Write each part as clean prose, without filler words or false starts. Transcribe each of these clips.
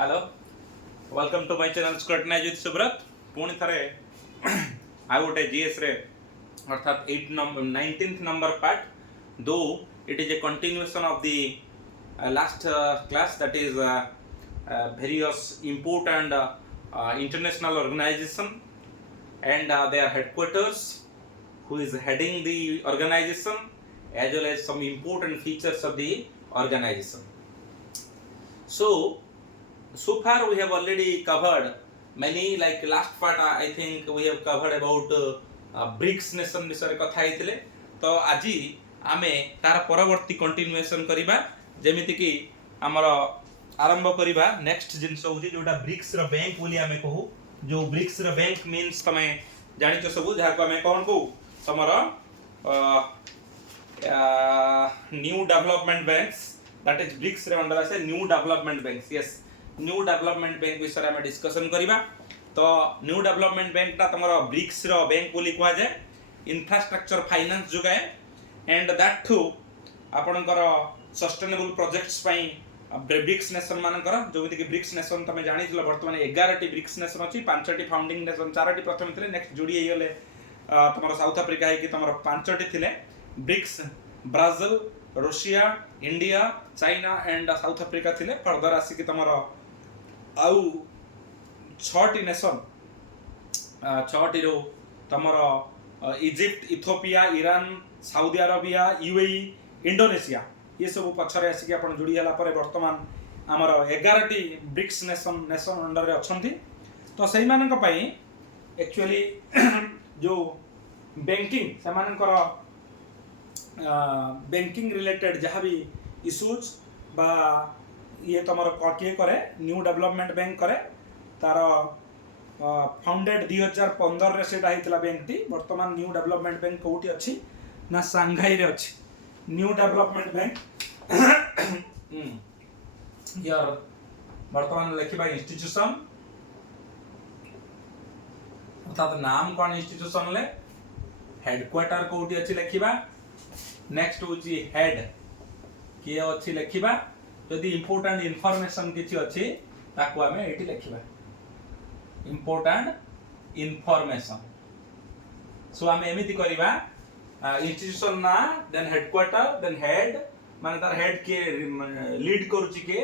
Hello welcome to my channel scrutinise with Subrat Puni थरे आ गोटे जीएस रे अर्थात 19th नंबर पार्ट दो it is a continuation of the last class that is various important international organization and their headquarters who is heading the organization as well as some important features of the organization. So far we have already covered many, like last part I think we have covered about BRICS nation विषय कथा हेतिले तो आजी आमे तार परवर्ती continuation करिबा जेमिति कि हमर आरंभ करिबा नेक्स्ट जिंस होची जोटा ब्रिक्स र बैंक बोली आमे कहू जो ब्रिक्स र बैंक मींस तमे जानि छ सब जहा को आमे कोन कहू समर new development banks that is BRICS रे अंडर आसे new development banks yes new development bank विषय आमे डिस्कशन करिबा तो न्यू डेवलपमेंट बैंक ता तमरो ब्रिक्स रो बैंक बोली कहवा जाय इंफ्रास्ट्रक्चर फाइनेंस जुगाए एंड दैट टू आपनकर सस्टेनेबल प्रोजेक्ट्स पई ब्रिक्स नेशन मानकर जोमिति कि ब्रिक्स नेशन तमे जानि दिलो वर्तमान 11 टी ब्रिक्स नेशन अछि 5 टी फाउंडिंग नेशन 4 टी प्रथम थिले नेक्स्ट जोडी हे गेले तमरो साउथ अफ्रीका हे कि तमरो 5 टी थिले BRICS Brazil Russia India China and South Africa थिले फर्दर आसी कि तमरो आउ 6 टी नेशन 6 टी रो तमरो Egypt Ethiopia Iran Saudi Arabia UAE Indonesia ये सब पछरे आसी कि आपण जुडी हला परे वर्तमान हमर 11 टी ब्रिक्स नेशन अंडर रे अछंती तो सही मानक पई एक्चुअली जो बैंकिंग से मानकर बैंकिंग रिलेटेड जहाँ भी इश्यूज बा ये तमर किए करे न्यू डेवलपमेंट बैंक करे तार फाउंडेड 2015 रे सेटा हितला बैंक टी वर्तमान न्यू डेवलपमेंट बैंक कोठी अछि ना सांघाई रे अछि न्यू डेवलपमेंट बैंक यार वर्तमान लिखिबा इंस्टीट्यूशन अर्थात नाम कोन इंस्टीट्यूशन ले हेडक्वार्टर कोठी अछि लिखिबा नेक्स्ट होची हेड के अछि लिखिबा यदि इंपोर्टेंट इंफॉर्मेशन किछि अछि ताको हमें एठी लिखिबा इंपोर्टेंट इंफॉर्मेशन सो हमें एमिति करिबा इंस्टीट्यूशन ना देन हेडक्वार्टर देन हेड माने तार हेड के लीड करूची के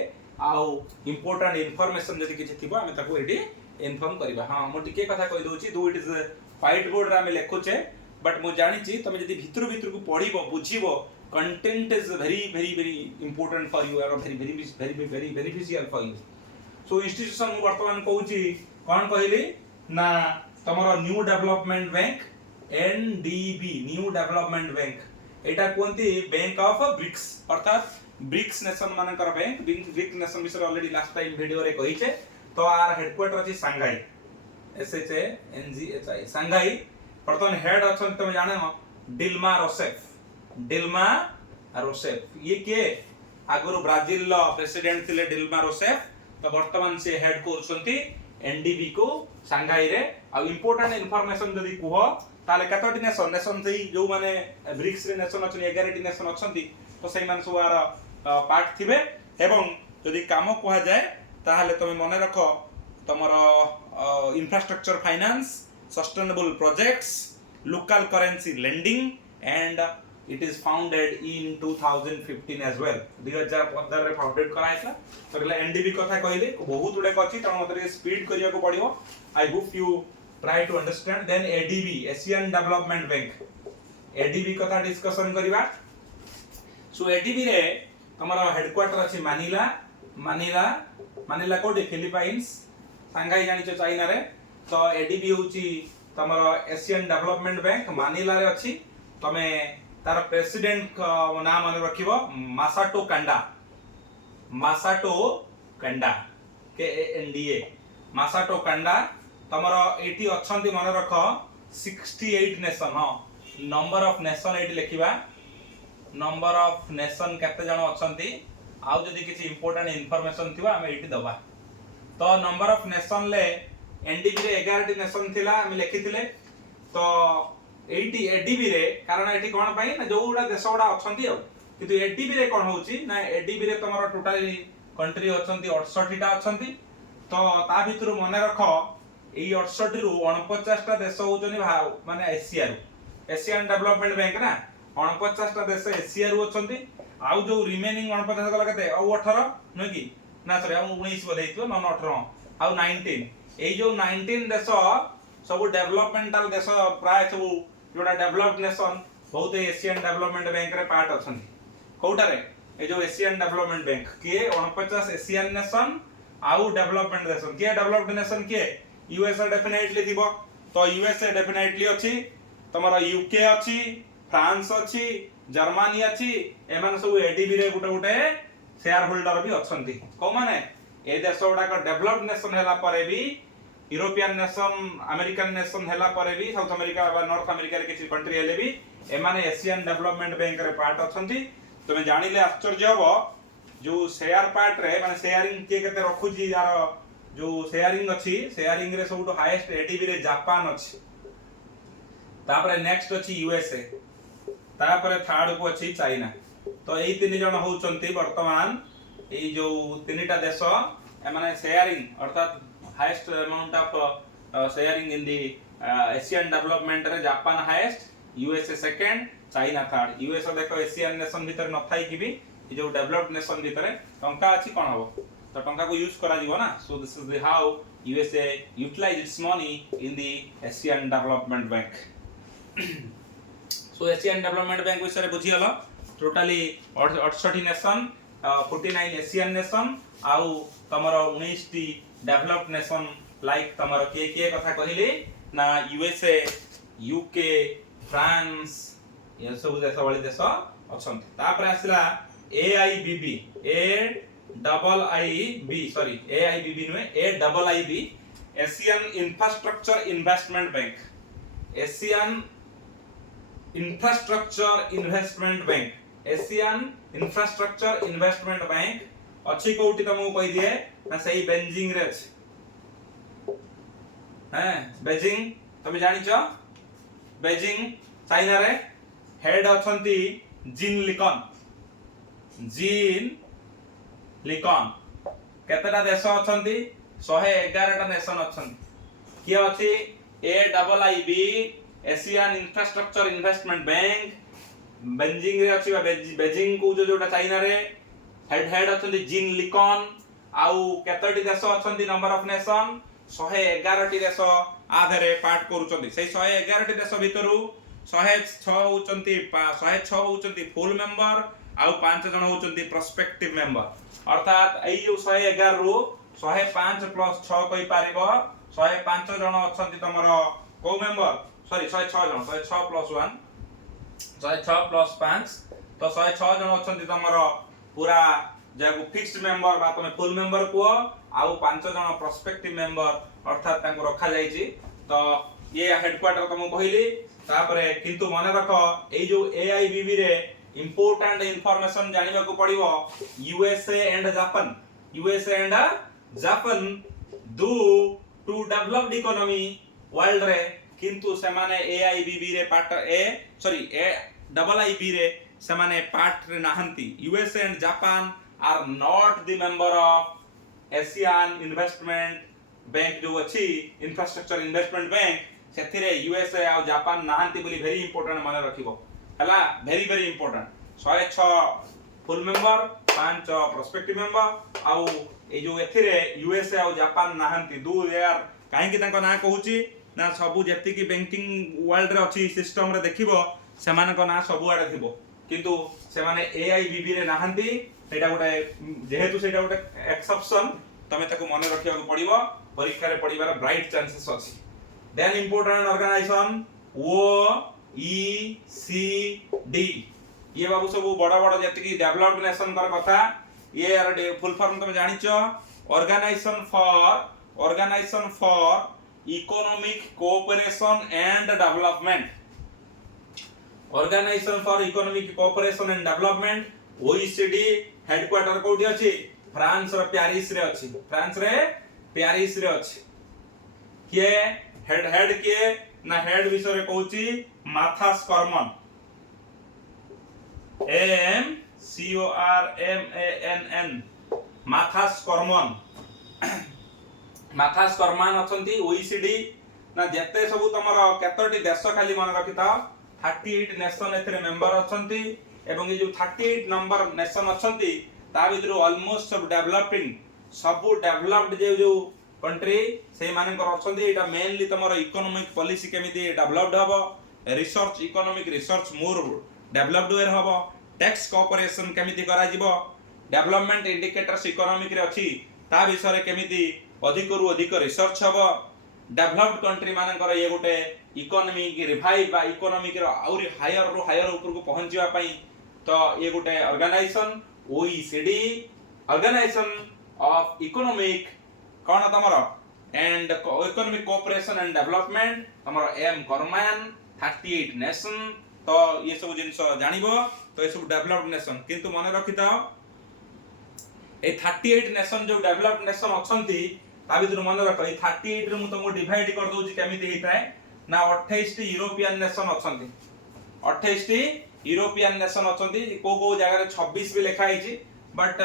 आउ इंपोर्टेंट इंफॉर्मेशन जदि किछि थिबो हमें ताको एठी इन्फॉर्म करिबा हां मो टिके कथा कहि दोची दो इट इज व्हाइट बोर्ड रा हमें लेखुचे बट मो जानि छी तमे जदि भितर भितर को पढिबो बुझिबो content is very very very important for you और very very very very beneficial for you so institution मु वर्तमान कहूची कोन कहली ना तमरो New development Bank NDB New development Bank एटा कोनती बैंक ऑफ ब्रिक्स अर्थात ब्रिक्स नेशन मानकर बैंक ब्रिक्स नेशन विषय ऑलरेडी लास्ट टाइम वीडियो रे कहिचे तो आर हेडक्वार्टर अछि सांघाई SHANGHI सांघाई वर्तमान हेड अछन तुम जानो डिल्मा रोसेफ ये के आगुरु ब्राजील लो प्रेसिडेंट थिले डिल्मा रोसेफ तो वर्तमान से हेड कोरसंती एनडीबी को सांघाई रे आ इंपोर्टेंट इंफॉर्मेशन जदी कुह ताले कतोटी नेशन से जो माने ब्रिक्स रे नेशन अछन 11 टी नेशन अछंती तो सही मान सब आर पार्ट थिबे एवं जदी काम कुहा जाय ताहाले तमे मने रखो तमरो infrastructure finance sustainable projects local currency lending and it is founded in 2015 as well 2015 रे फाउंडेड कराइला तो गला एनडीबी कथा कहिले बहुत उडे कछि त मते स्पीड करिया को पड़ियो I hope you try to understand then ADB Asian development bank ADB कथा डिस्कशन करिवा सो एडीबी रे हमर हेडक्वार्टर अछि मानिला कोठी फिलिपाइंस सांघाई जानि छ चाइना रे तो एडीबी होची तमर एशियन डेवलपमेंट बैंक मानिला रे अछि तमे तार प्रेसिडेंट नाम मन रखिबो मासाटो कंडा KANDA मासाटो कंडा तमरो एटी अछंती मन रख 68 नेशन हां नंबर ऑफ नेशन एटी लिखिबा नंबर ऑफ नेशन केते जण अछंती आउ जदी किछि इंपोर्टेंट इंफॉर्मेशन थिबा हम एटी दबा तो नंबर ऑफ नेशन ले एनडीबी रे 11 टी नेशन थिला हम लिखिथिले तो एटी एडीबी रे कारण एटी कोन पई ना जोउडा देशोडा अछंती किंतु एडीबी रे कोन होउची ना एडीबी रे तमरो टोटली कंट्री अछंती 68 टा अछंती तो ता भितर मन रख एई 68 रु 49 टा देश होचनी माने एशिया रु एशियन डेवलपमेंट बैंक ना 49 टा देश एशिया रु अछंती आउ जो रिमेनिंग 49 गला केते आउ 18 न कि ना सॉरी आउ 19 बधै थियो न 18 आउ 19 एई जो 19 देश सब डेवलपमेंटल देश प्राय सब जोडा डेवलप्ड नेशन बहुत एशियन डेवलपमेंट बैंक रे पार्ट अछंती कोटारे ए जो एशियन डेवलपमेंट बैंक के 49 एशियन नेशन आउ डेवलपमेंट नेशन के डेवलप्ड नेशन के यूएसए डेफिनेटली थिबो तो यूएसए डेफिनेटली अछि तमरा यूके अछि फ्रांस अछि जर्मनी अछि एमान सब एडीबी रे गुटे गुटे शेयर होल्डर भी अछंती को माने ए देश गुडा को डेवलप्ड नेशन हैला परे भी यूरोपियन नेशन अमेरिकन नेशन हैला परे भी साउथ अमेरिका बा नॉर्थ अमेरिका रे किछि कंट्री हेले भी एमाने एशियन डेवलपमेंट बैंक रे पार्ट अछंती तमे जानिले आश्चर्य हबो जो शेयर पार्ट रे माने शेयरिंग के केते रखुची यार जो शेयरिंग अछि शेयरिंग रे सबटो हाईएस्ट एडीबी रे जापान अछि तापरे नेक्स्ट अछि यूएसए तापरे थर्ड को अछि चाइना तो एई तीन जण होउचंती वर्तमान एई जो तीनटा देश ए माने शेयरिंग अर्थात highest amount of sharing in the Asian Development रे Japan highest USA second China third USA देखो एशियन नेशन भीतर न थाई कि भी जो डेवलप्ड नेशन भीतर टंका अछि कोन हबो तो टंका को यूज करा जीवो ना so this is the how USA utilise its money in the Asian development bank so Asian development bank विषय रे बुझी हलो टोटली 68 नेशन 49 एशियन नेशन आउ तमरो 19 टी डेवलप्ड नेशन लाइक तमरो के कथा कहिली ना यूएसए यूके फ्रांस ये सब देश वाली देश अछंती तापर आसला एआईबीबी एआईबीबी नुए AIB Asian Infrastructure investment Bank Asian Infrastructure investment Bank Asian Infrastructure investment Bank अछि कोठी तमो कहि दिए ना सही बेजिंग रे अछि हैं बेजिंग तमे जानि छ बेजिंग चाइना रे हेड अछंती जिन लिकन केतेटा देश अछंती 111 टा नेशन अछंती किए अछि AIB Asian Infrastructure investment bank Beijing रे अछि बेजिंग को जोटा चाइना रे हेड अछंती जिन लिकन आउ केतेटी देश अछंती नंबर ऑफ नेशन 111 टी देश आधरे पार्ट करूचंती सेही 111 टी देश भितरु 106 होउचंती फुल मेंबर आउ 5 जण होउचंती प्रोस्पेक्टिव मेंबर अर्थात एई जो 111 रु 105 प्लस 6 कहि पारिबो 105 जण अछंती तमरो को मेंबर सॉरी 106 जण 106 प्लस 1 106 प्लस 5 तो 106 जण अछंती तमरो पूरा जाको फिक्स्ड मेंबर बा तमे फुल मेंबर को आउ 5 जण प्रोस्पेक्टिव मेंबर अर्थात तांको रखा जाईची तो ये हेडक्वार्टर तमो कहिली तापरे किंतु मन रख ए जो एआईबीबी रे इंपोर्टेंट इंफॉर्मेशन जानिबा को पड़िबो यूएसए एंड जापान दो टू डेवलप्ड इकोनॉमी वर्ल्ड रे किंतु से माने एआईबीबी रे पार्ट एआईबी रे से माने पार्ट रे नाहंती USA and Japan are not the member of Asian Investment Bank जो अछि इंफ्रास्ट्रक्चर इन्वेस्टमेंट बैंक सेथिरे यूएसए आ जापान नाहंती बोली वेरी इंपोर्टेंट माने रखिबो हला very important 106 full member 5 prospective member आउ ए जो एथिरे यूएसए आ जापान नाहंती दो यार काहे कि तांको ना कहूची ना सबु जेति की बैंकिंग वर्ल्ड रे अछि सिस्टम रे देखिबो सेमान को ना सबु आडे थिबो किंतु से माने एआईबीबी रे नाहंती सेटा गोटे जेहेतु सेटा गोटे एक्सेप्शन तमे ताको मने रखिया को पड़िबो परीक्षा रे पड़िबार ब्राइट चांसेस अछि then important organization OECD ये बाबू सब बड़ा बड़ा जति की डेवलप्ड नेशन कर कथा ये यार फुल फॉर्म तुम जानि छ organisation for economic cooperation and development organisation for economic cooperation and development OECD headquarter कोठी अछि फ्रांस रो पेरिस रे अछि के हेड के ना हेड विषय रे कहूची माथास कर्मन MCORMANN माथास कर्मन माथास करमान अछंती ओईसीडी ना जेते सब तमर केतोटी देश खाली मन रखिता 38 नेशन एथरे मेंबर अछंती एवं ये जो 38 नंबर नेशन अछंती ता भितर ऑलमोस्ट सब डेवलपिंग सब डेवलप्ड जो कंट्री से मानकर अछंती एटा मेनली तमर इकोनॉमिक पॉलिसी केमिति डेवलप्ड हबो रिसर्च इकोनॉमिक रिसर्च मोर डेवलप्ड वेर हबो टैक्स कोऑपरेशन केमिति करा जिवो डेवलपमेंट इंडिकेटर्स इकोनॉमिक रे अछि ता विषय केमिति अधिक रु अधिक रिसर्च हबो डेवलप्ड कंट्री मानकर ये गोटे इकोनॉमी की रिवाइव बा इकोनॉमी के आउरी हायर रु हायर ऊपर को पहुंचवा पई तो ये गोटे organisation OECD Organisation of Economic कोन तमरो and Economic cooperation and Development तमरो एम करमान 38 नेशन तो ये सब जिंस जानिबो तो ये सब डेवलप्ड नेशन किंतु मन रखिता ए 38 नेशन जो डेवलप्ड नेशन अछंती ता भीतर मन रख 38 रे मु तुमको डिवाइड कर दउची केमिति हेताय ना 28 टी यूरोपियन नेशन अछंती 28 टी यूरोपियन नेशन अछंती को जगह रे 26 भी लिखा हिची बट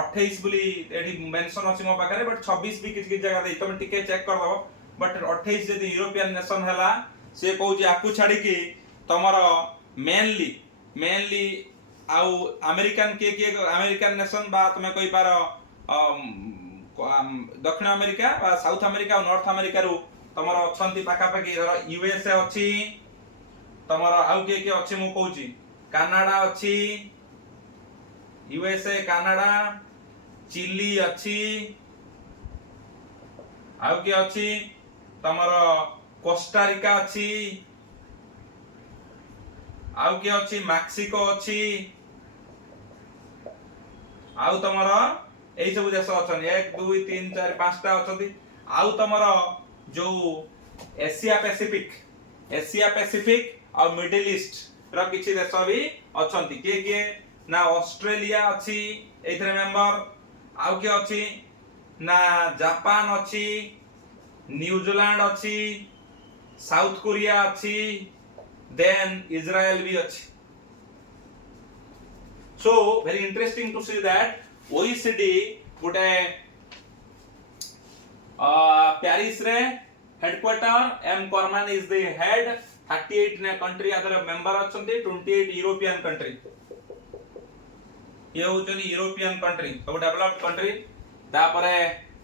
28 बोली एडी मेंशन अछि मो पाखरे बट 26 भी किछ जगह दे तुम टिके चेक कर दबो बट 28 जदी यूरोपियन नेशन हला से कहूची आकु छाडी की तमरो मेनली आउ अमेरिकन के अमेरिकन नेशन बा तुमे कोइ पार दक्षिण अमेरिका बा साउथ अमेरिका और नॉर्थ अमेरिका रु तमरो अछंती पाका पाकी यूएसए अछि तमरो आउ के अछि मु कहूची कनाडा अछि यूएसए कनाडा चिली अछि आउ के अछि तमरो कोस्टारिका अछि आउ के अछि मैक्सिको अछि आउ तमरो एई सब देश अछन 1 2 3 4 5 टा अछंती आउ तमरो जो एशिया पैसिफिक और मिडिल ईस्ट रो किछि देश भी अछंती के ना ऑस्ट्रेलिया अछि एथरे मेंबर आउ के अछि ना जापान अछि न्यूजीलैंड अछि साउथ कोरिया अछि देन इजराइल भी अछि so very interesting to see that OECD गोटे पेरिस रे headquarter M Cormann is the head 38 ने कंट्री अदर मेंबर अछंती 28 यूरोपियन कंट्री ये होचनी यूरोपियन कंट्री सब डेवलप्ड कंट्री तापरे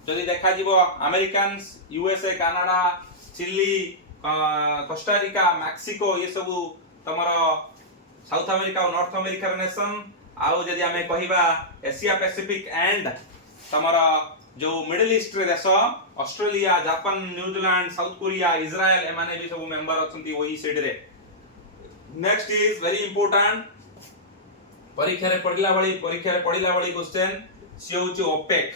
जदि देखा जीवो Americans USA Canada Chile Costa Rica Mexico ये सब तमरो साउथ अमेरिका और नॉर्थ अमेरिका नेशन आउ जदि आमे कहिबा एशिया पैसिफिक एंड तमरा जो मिडिल ईस्ट रे देश Australia Japan New Zealand South Korea Israel एमाने भी सब मेंबर अछंती ओईसीडी रे नेक्स्ट इज वेरी इंपोर्टेंट परीक्षा रे पढ़िला वाली क्वेश्चन से होची ओपेक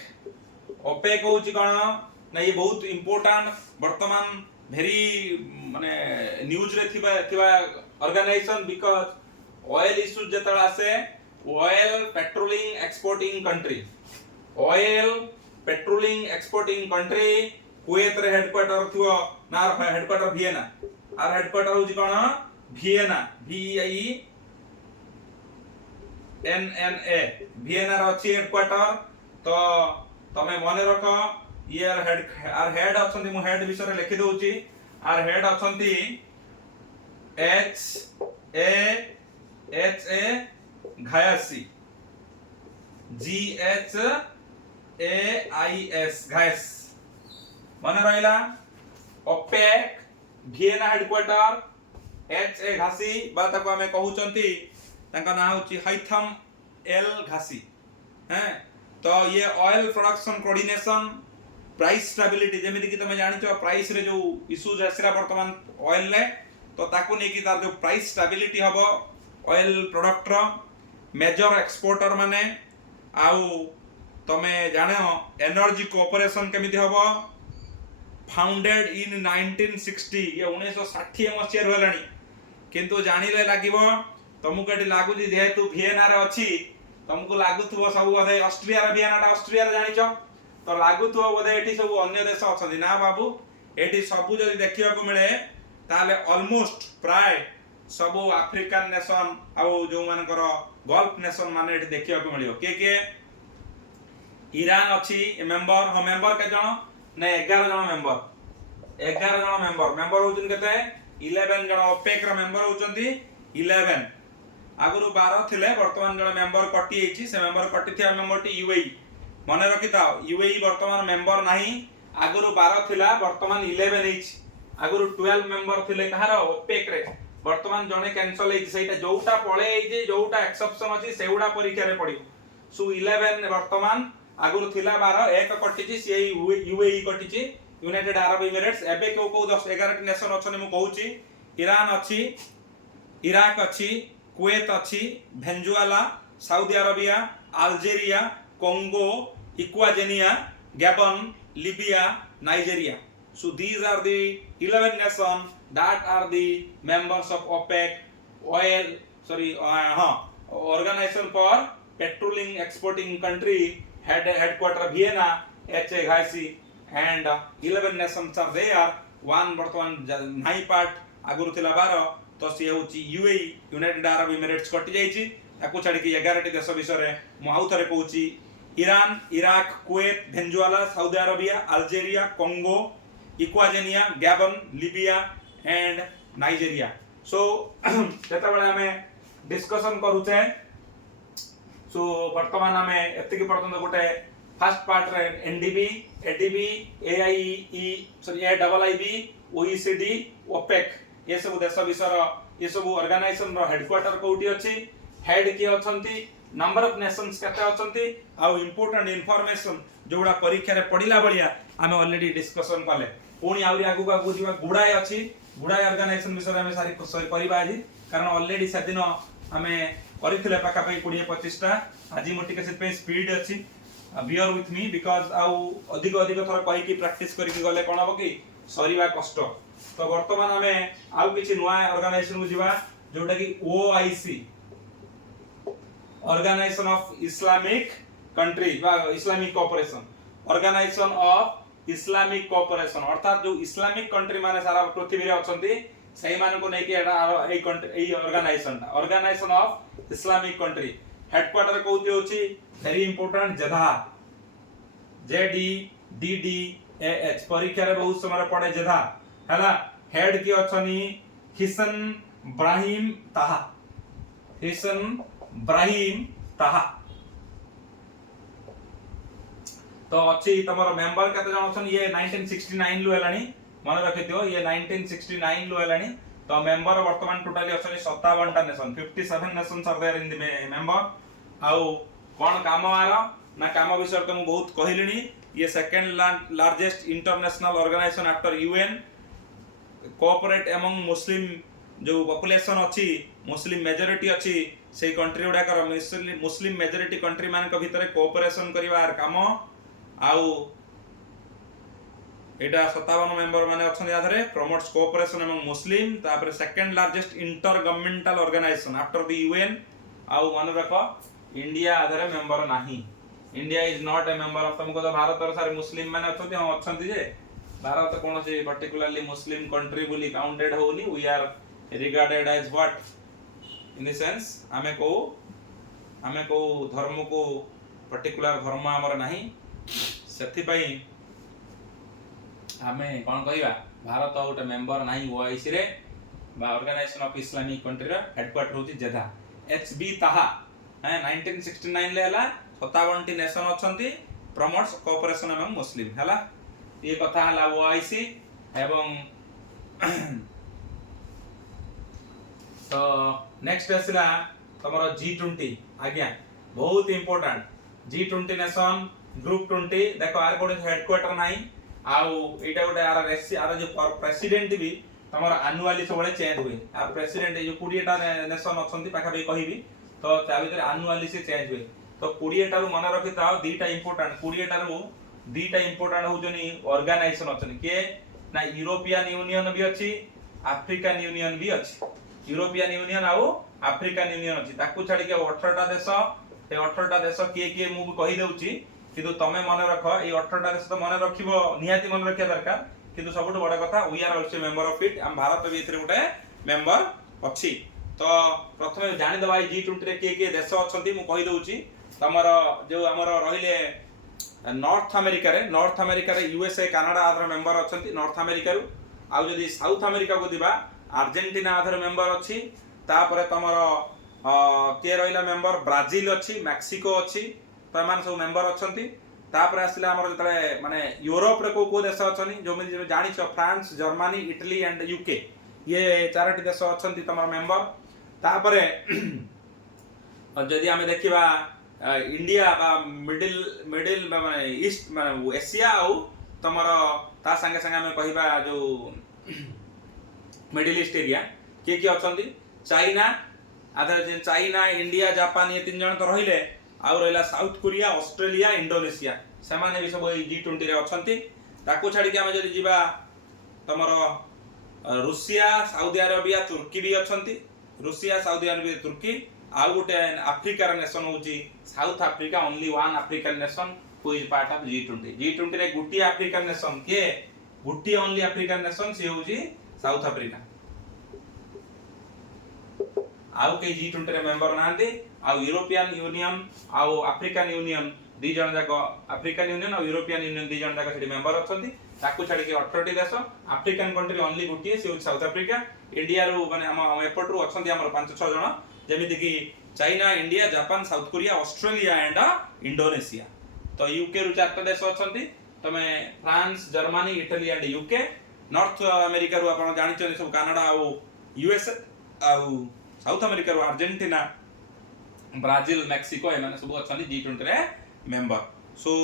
होची कोन ना ये बहुत इंपोर्टेंट वर्तमान वेरी माने न्यूज रे थिबा ऑर्गेनाइजेशन बिकॉज़ ऑयल इश्यूज जतरा आसे oil petroleum exporting country Kuwait रे हेडक्वार्टर थियो ना हेडक्वार्टर वियना आर हेडक्वार्टर होची कोन वियना VIENNA वियना रो अछि हेडक्वार्टर तो तमे मने रखो ये आर हेड अछंती मु हेड विषय रे लिखि दोउची आर हेड अछंती HA घायसी GHAIS घायस मन रहिला ओपेक वियना हेडक्वार्टर HA घासी बा ताको हमें कहउचंती ताका ना होची हाइथम एल घासी हैं तो ये oil production coordination price stability जेमिति कि तमे जानिचो प्राइस रे जो इश्यूज हसरा वर्तमान ऑयल ले तो ताको ने कि तार जो प्राइस स्टेबिलिटी हबो ऑयल प्रोडक्ट रो मेजर एक्सपोर्टर माने आउ तमे जानो एनर्जी कोऑपरेशन केमिति हबो फाउंडेड इन 1960 ये 1960 मसिया रहलानी किंतु जानिले लागिवो तुमको एटी लागु जे जेहेतु वियना रे अछि तुमको लागुथबो सब बोधे ऑस्ट्रिया रे वियना टा ऑस्ट्रिया रे जानिचो तो लागुथबो बोधे एटी सब अन्य देश अछंती ना बाबू एटी सब जदि देखिया को मिले ताले ऑलमोस्ट प्राय सब अफ्रीकन नेशन आउ जो मानकर गल्फ नेशन माने एटी देखिया को मिलियो के ईरान अछि मेंबर के जण ने 11 जन मेंबर मेंबर होचन केते 11 जन ओपेक रो मेंबर होचंती 11 आगुरु 12 थिले वर्तमान जन मेंबर कटि एछि से मेंबर कटि थिया मेंबर टी यूएई मने रखि थाओ यूएई वर्तमान मेंबर नाही आगुरु 12 थिला वर्तमान 11 एछि आगुरु 12 मेंबर थिले कहार ओपेक रे वर्तमान जने कैंसिल एछि सेटा जोटा पळे एछि जोटा एक्सेप्शन अछि सेउडा परीक्षा रे पडियो सो 11 वर्तमान आगुरु थिला 12 एक कटिछि से यूएई कटिछि यूनाइटेड अरब एमिरेट्स एबे को 10 11 टी नेशन अछन मु कहूची ईरान अछि इराक अछि कुवैत अछि Venezuela Saudi Arabia Algeria Congo इक्वाजेनिया Gabon Libya Nigeria so these are the 11 nations that are the members of OPEC organization for petroleum exporting country headquarter Vienna HAIC and 11 nations are there one वर्तमान नाई part आगुरु थिला 12 तो सी होची UAE United Arab Emirates कटि जाईची ताकू छाडी कि 11 T देश विषय रे मु आउ थरे कहूची Iran Iraq Kuwait Venezuela Saudi Arabia Algeria Congo इक्वाजेनिया Gabon Libya and Nigeria so जेता बेले हमें डिस्कशन करूचे सो वर्तमान हमें एतिक पर्यंत गोटे फर्स्ट पार्ट रे एनडीबी एडीबी एआईई सॉरी एडबलआईबी ओईसीडी ओपेक ये सब देश विषय ये सब ऑर्गेनाइजेशन रो हेडक्वार्टर कोठी अछि हेड की अछंती नंबर ऑफ नेशंस केते अछंती आ इंपोर्टेंट इंफॉर्मेशन जोडा परीक्षा रे पडिला बलिया हमें ऑलरेडी डिस्कशन करले पुणी आउरी आगु आगु जीवा गुडाय अछि गुडाय ऑर्गेनाइजेशन विषय हमें सारी करबा आज कारण ऑलरेडी सेदिन हमें करिथिले पाखा पई 20-25 टा आज मो टिके से स्पीड अछि बियर विथ मी बिकॉज आउ अधिक अधिक थर कहि की प्रैक्टिस करिक गले कोन हो कि सरीवा कष्ट तो वर्तमान हमें आउ किछि नया ऑर्गेनाइजेशन को जीवा जोटा कि OIC organisation of Islamic country बा Islamic cooperation organisation of Islamic cooperation अर्थात जो इस्लामिक कंट्री माने सारा पृथ्वी रे अछंती सही मान को नै कि एटा a country a organisation of Islamic country headquarter कोउती होची वेरी इंपोर्टेंट जेदा JEDDAH परीक्षा रे बहुत समय पड़े जेदा हला हेड की अछनी हिसन ब्राहिम ताहा तो अच्छी तमरो मेंबर केते जण अछन ये 1969 लु हेलानी मन रखि दियो ये 1969 लु हेलानी तो मेंबर वर्तमान टोटली अछनी 57 टा nation 57 nations are there in the member आउ कोन काम आरो ना काम विषय तो बहुत कहलिनी ये second largest international organisation after UN cooperate among Muslim जो पॉपुलेशन अछि मुस्लिम मेजॉरिटी अछि से कंट्री उडा कर मुस्लिम मेजॉरिटी कंट्री मान को भीतर कोऑपरेशन करिवार काम आउ एटा 57 मेंबर माने अछन याधरे प्रमोट्स कोऑपरेशन अमंग मुस्लिम तापर second largest intergovernmental organisation after the UN आउ मन रखो इंडिया आधरे मेंबर नाही India is not a member of तुमको तो भारत और सारे मुस्लिम माने अछथि हम अछथि जे भारत कोन से पर्टिकुलरली मुस्लिम कंट्री बोली काउंटेड होली we are regarded as what in the sense हमें को धर्म को पर्टिकुलर धर्म हमर नाही सेथि पई हमें कोन कहिबा भारत आउट मेंबर नाही ओआईसी रे बा ऑर्गेनाइजेशन ऑफ इस्लामिक कंट्री रा हेडक्वार्टर होती जेदा एचबी ताहा 1969 ले हला 57 टी नेशन अछंती प्रमोट्स कोऑपरेशन अमंग मुस्लिम हला ये कथा हला ओआईसी एवं तो नेक्स्ट आसला तमरो G20 आज्ञा बहुत इंपोर्टेंट G20 नेशन ग्रुप 20 देखो आर कोड हेडक्वार्टर नाही आउ एटा गोटे आर जो प्रेसिडेंट भी तमरो एनुअली सबले चेंज हुए आ प्रेसिडेंट जो 20 टा नेशन अछंती पाखा भी कहिबी तो ता भीतर एनुअली से चेंज हुए तो 20 टा मन रखि ताओ दीटा इंपोर्टेंट 20 टा दीटा इंपोर्टेंट होजनी ऑर्गेनाइजेशन अछन के ना यूरोपियन यूनियन भी अछि अफ्रीकन यूनियन भी अछि यूरोपियन यूनियन आउ अफ्रीकन यूनियन अछि ताकू छाडी के 18 टा देश ते 18 टा देश के मु कहि देउची किंतु तमे मन रखो ए 18 टा देश तो मन रखिबो निहाती मन रखिया दरकार किंतु सबटु बडा कथा we are also member of it हम भारत भी इथरे गोटे मेंबर अछि तो प्रथमे जानि दबाई G20 रे के देश अछंती मु कहि देउची तमरो जो हमर रहिले नॉर्थ अमेरिका रे यूएसए कनाडा आधर मेंबर अछंती नॉर्थ अमेरिका रु आ जदि साउथ अमेरिका को दिबा अर्जेंटीना आधर मेंबर अछि तापर तमर के रहिला मेंबर ब्राजील अछि मैक्सिको अछि तो एमान सब मेंबर अछंती तापर आसिला हमर जतले माने यूरोप रे को देश अछनी जो में जानि छ France Germany Italy and UK ये चारोटी देश अछंती तमर मेंबर तापर जदि आमे देखिबा इंडिया बा मिडिल माने ईस्ट माने एशिया आउ तमर ता संगे संगे आमे कहिबा जो मिडिल ईस्ट एरिया के अछंती चाइना आधर चाइना इंडिया जापान ये तीन जन तो रहिले आउ रहिला साउथ कोरिया ऑस्ट्रेलिया इंडोनेशिया से माने भी सब G20 रे अछंती ताको छाडी के आमे जदि जीवा तमर रूसिया सऊदी अरेबिया तुर्की भी अछंती रूसिया सऊदी अरेबिया तुर्की आउ गोटे अफ्रिकार नेशन होची south Africa only one African nation who is part of G20 रे गुटी अफ्रीकन नेशन के गुटी ओनली अफ्रीकन नेशन से होची साउथ अफ्रीका आउ के G20 रे मेंबर नांदी आउ यूरोपियन यूनियन आउ अफ्रीकन यूनियन दी जन जाक अफ्रीकन यूनियन और यूरोपियन यूनियन दी जन जाक सेठी मेंबर अछंती ताकू छाडी के 18 देश अफ्रीकन कंट्री ओनली गुटी से साउथ अफ्रीका इंडिया रो माने हम एपट रो अछंती हमर 5-6 जण जेमिति कि China India Japan south Korea Australia and Indonesia तो यूके रु 4 देश अछंती तमे France Germany Italy and UK north America रु आपण जानि छ सब कनाडा आ यूएस आ साउथ अमेरिका रु अर्जेंटीना ब्राजील मेक्सिको एमाने सब अछंती G20 रे मेंबर सो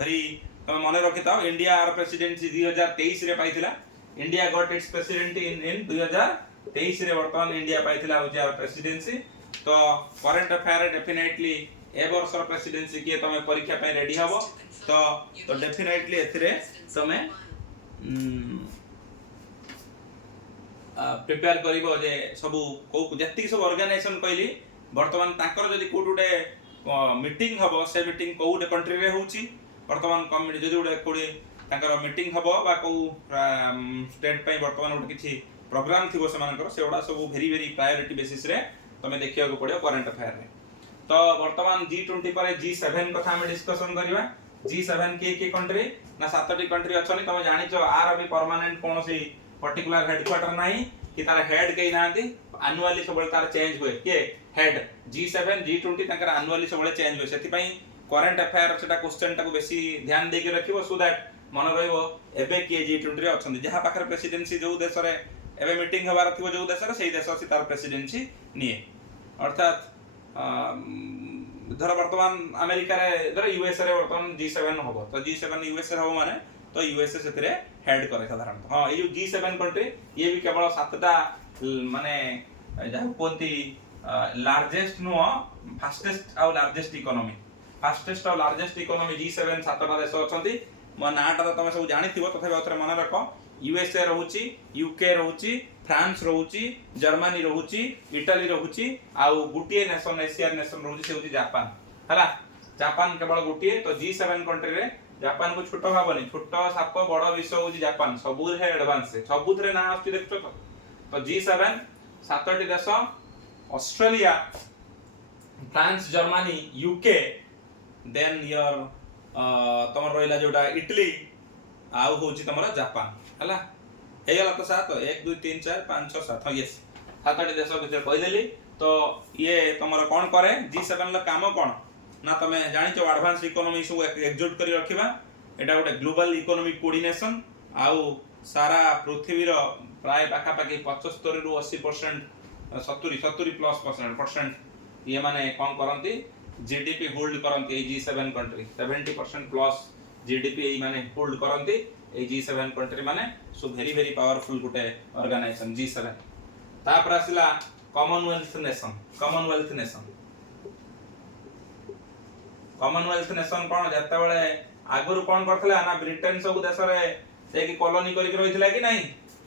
वेरी तमे मने रखिताओ इंडिया आर प्रेसिडेंसी 2023 रे पाइथिला India got its president in 2023 रे वर्तमान इंडिया पाइथिला हो आर प्रेसिडेंसी तो करंट अफेयर डेफिनेटली ए वर्ष प्रेसिडेंसी के तमे परीक्षा पे रेडी हबो तो डेफिनेटली एथिरे तमे प्रिपेयर करिवो जे सब को जत्ती सब ऑर्गेनाइजेशन कहली वर्तमान ताकर जदी कोडुडे मीटिंग हबो से मीटिंग कोडे कंट्री रे होची वर्तमान कमिटी जदी उडे कोडे ताकर मीटिंग हबो बा को स्टेट पई वर्तमान उडे किछि प्रोग्राम थिबो से मानकर सेउडा सब वेरी वेरी प्रायोरिटी बेसिस रे तमे देखिया को पड़ियो करंट अफेयर रे तो वर्तमान G20 पर G7 कथा हम डिस्कशन करिवा G7 के कंट्री ना 7टी कंट्री अछनी तमे जानि छ आर अभी परमानेंट कोनोसी पर्टिकुलर हेडक्वार्टर नाही कि तार हेड कई नांती एनुअली सबले तार चेंज होए के हेड G7 G20 ताकर एनुअली सबले चेंज होए सेति पई करंट अफेयर सेटा क्वेश्चन टाको बेसी ध्यान देके रखिबो सो दैट मन रहइबो एबे के G20 रे अछन जहा पाखर प्रेसिडेंसी जो देश रे एबे मीटिंग हबार थिबो जो देश रे सेही देश से तार प्रेसिडेंसी निए अर्थात धर वर्तमान अमेरिका रे धर यूएस रे वर्तमान G7 होबो तो G7 यूएस रे होबो माने तो यूएसए सेतरे हेड करे साधारणतः हां ये G7 कंट्री ये भी केवल 7टा माने जाहु कोंती लार्जेस्ट नो फास्टेस्ट और लार्जेस्ट इकोनॉमी G7 7टा देश अछंती म नाटा तो तमे सब जानिथिबो तथापि अथरे मन रख यूएसए रहूची यूके रहूची फ्रांस रहूची जर्मनी रहूची इटली रहूची आ गुटिए नेशन एशियन नेशन रहूची से होची जापान हला जापान केवल गुटिए तो G7 कंट्री रे जापान को छोटो भाबनी छोटो साप बड़ विषय होची जापान सबु रे एडवांस है सबु रे ना आस्ति देखछो तो G7 सातटी देश Australia France Germany UK then your तमर रहिला जोटा इटली आउ होची तमरा जापान हला हे गला तो 7 1 2 3 4 5 6 7 यस सातटी देश के कहदेली तो ये तमरा कोन करे G7 ला काम कोन ना तमे जानि छ एडवांस इकोनॉमी सु एकजुट करी रखिबा एटा गोटे ग्लोबल इकोनॉमिक कोऑर्डिनेशन आउ सारा पृथ्वी रो प्राय पाखा पाखी 75 रु 80% 70+ ये माने कोन करंती जीडीपी होल्ड करंती G7 कंट्री 70% प्लस जीडीपी ए माने होल्ड करंती ए G7 कंट्री माने सो वेरी वेरी पावरफुल गुटे ऑर्गेनाइजेशन G7 तापर आसिला कॉमनवेल्थ नेशन कोन जत्ता बेले आगुरु कोन करथले ना ब्रिटेन सब देश रे से कि कॉलोनी करी रहितला कि नहीं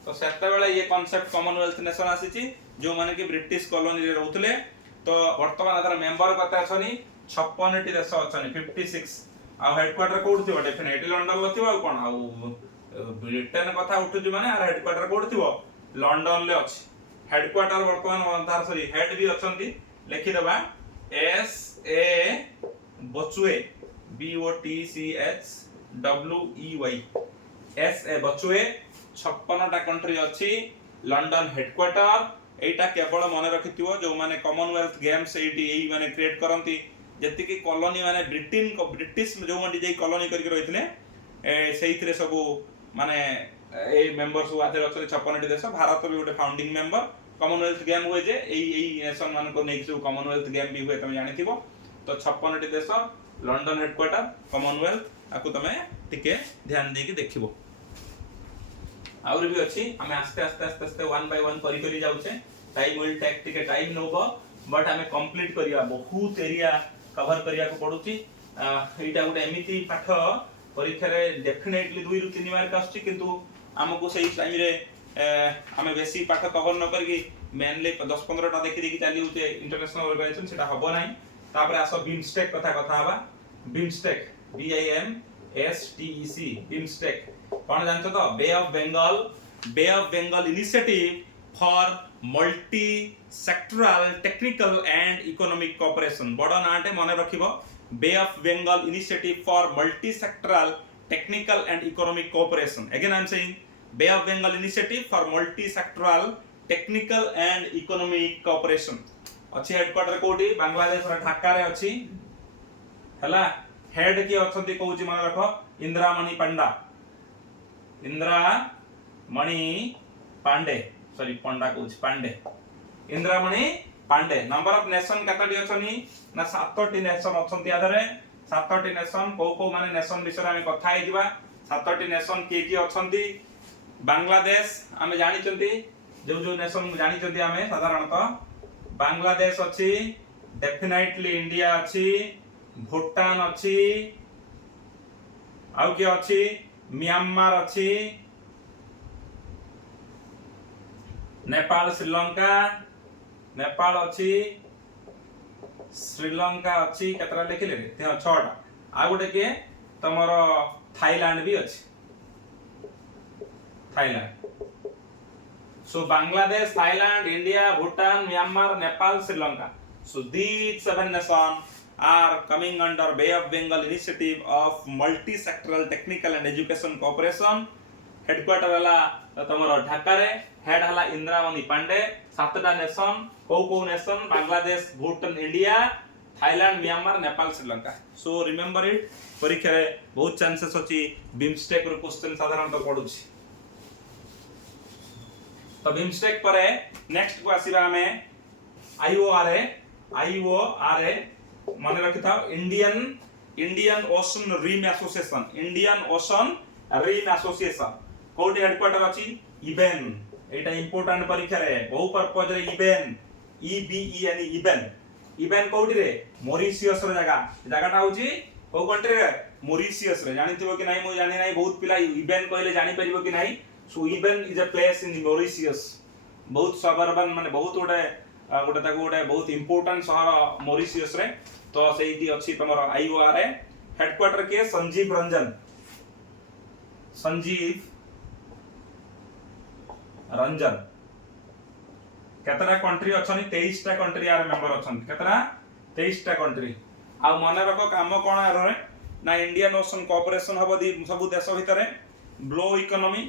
तो सेत्ता बेले ये कांसेप्ट कॉमनवेल्थ नेशन आसीची जो माने कि ब्रिटिश कॉलोनी रे रहउतले तो वर्तमान आधार मेंबर कते अछनी 56 टी देश अछनी 56 आ हेडक्वार्टर कोड थिबो डेफिनेटली लंडन ल थिबो कोन आ ब्रिटेन कथा उठुजी माने आर हेडक्वार्टर कोड थिबो लंडन ले अछि हेडक्वार्टर वर्तमान तार सॉरी हेड भी अछंती लिखि देबा एस ए बचुए BOTCHWEY बचुए 56टा कंट्री अच्छी लंडन हेडक्वार्टर एटा केवल मन रखिथिबो जो माने कॉमनवेल्थ गेम्स एटी एई माने क्रिएट करंती जति कि कॉलोनी माने ब्रिटिश जो मंडी जे कॉलोनी करके रहितले सेइथरे सब माने ए मेंबर्स आधे अच्छे 56टी देश भारत भी गोटे फाउंडिंग मेंबर कॉमनवेल्थ गेम हुए जे एई नेशन मान को नेक्स्ट कॉमनवेल्थ गेम भी हुए तुम जानिथिबो तो 56टी देश लंडन हेडक्वार्टर कॉमनवेल्थ आकु तमे टिके ध्यान देकी देखिबो आउर भी अछि हमें आस्ते आस्ते आस्ते आस्ते वन बाय वन करी करी जाउछे टाइम विल टेक टिके टाइम नोबो बट हमें कंप्लीट करिया बहुत एरिया कवर करिया को पडुची एटा गोटे एमिति पाठ परीक्षा रे डेफिनेटली 2 रु 3 मार्क आछी किंतु हमको सही टाइम रे हमें बेसी पाठ कवर न करके मेनली 10-15 टा देखि देखि चाली होते इंटरनेशनल ऑर्गेनाइजेशन सेटा हबो नाही तापर आसो बिमस्टेक कथा हबा बिमस्टेक BIMSTEC बिमस्टेक कोन जानछो तो बे of Bengal initiative for multi sectoral technical and Economic cooperation बडा नाटे मने रखिबो बे of Bengal initiative for multi sectoral technical and Economic cooperation again I am saying bay of Bengal initiative for multi sectoral technical and Economic cooperation अच्छी headquarter कोठी बांग्लादेश रा ढाका रे अछि हला head की अछंती कहूची मन रखो इंदिरामणि पांडे सॉरी पंडा कहूची Pande Indiramani Pande number of nation कतडी अछनी ना 7टी नेशन अछंती आधरे 7टी नेशन को माने नेशन विषय में कथा हे दिबा 7टी नेशन की अछंती बांग्लादेश हमें जानि चंती जो नेशन जानि चंती हमें साधारणतः बांग्लादेश अछि डेफिनेटली इंडिया अछि भूटान अछि आउ के अछि म्यांमार अछि नेपाल अछि श्रीलंका अछि केतरा लिखिले ते 6टा आ गोटे के तमरो थाईलैंड भी अछि Thailand So Bangladesh, Thailand, India, Bhutan, Myanmar, Nepal, Sri Lanka. So these 7 nations are coming under Bay of Bengal initiative of multi-sectoral technical and education cooperation. Headquarter हला तमरो ढाका रे हेड हला इंदिरामणि पांडे 7टा नेशन को nation Bangladesh, Bhutan, India, Thailand, Myanmar, Nepal, Sri Lanka. So remember it परीक्षा रे बहुत chances अछि BIMSTEC रो question साधारणतः पडुछि तो बिमस्टेक परे नेक्स्ट को आसीबा हमें IORA माने रखि था इंडियन ओशन रिम एसोसिएशन कोडी हेडक्वार्टर अछि इबेन एटा इंपोर्टेंट परीक्षा रे बहु पर्पज रे इबेन कोडी रे मॉरिशियस रो जगहटा होची को कंट्री रे मॉरिशियस रे जानिथिबो कि नाही मो जानि नाही बहुत पिला इबेन कहले जानि परिबो कि नाही So even is a place in Mauritius. बहुत सबर्बन माने बहुत गोटे ताको गोटे बहुत इंपोर्टेंट शहर मॉरिशियस रे तो सेठी अछि तमरो IORA हेडक्वार्टर के संजीव रंजन केतरा कंट्री अछनी 23 टा कंट्री यार मेंबर अछन केतरा 23 टा कंट्री आ मने रखो काम कोन रे ना इंडियन ओशन कोऑपरेशन हबो सब देश भितरे ब्लो इकोनॉमी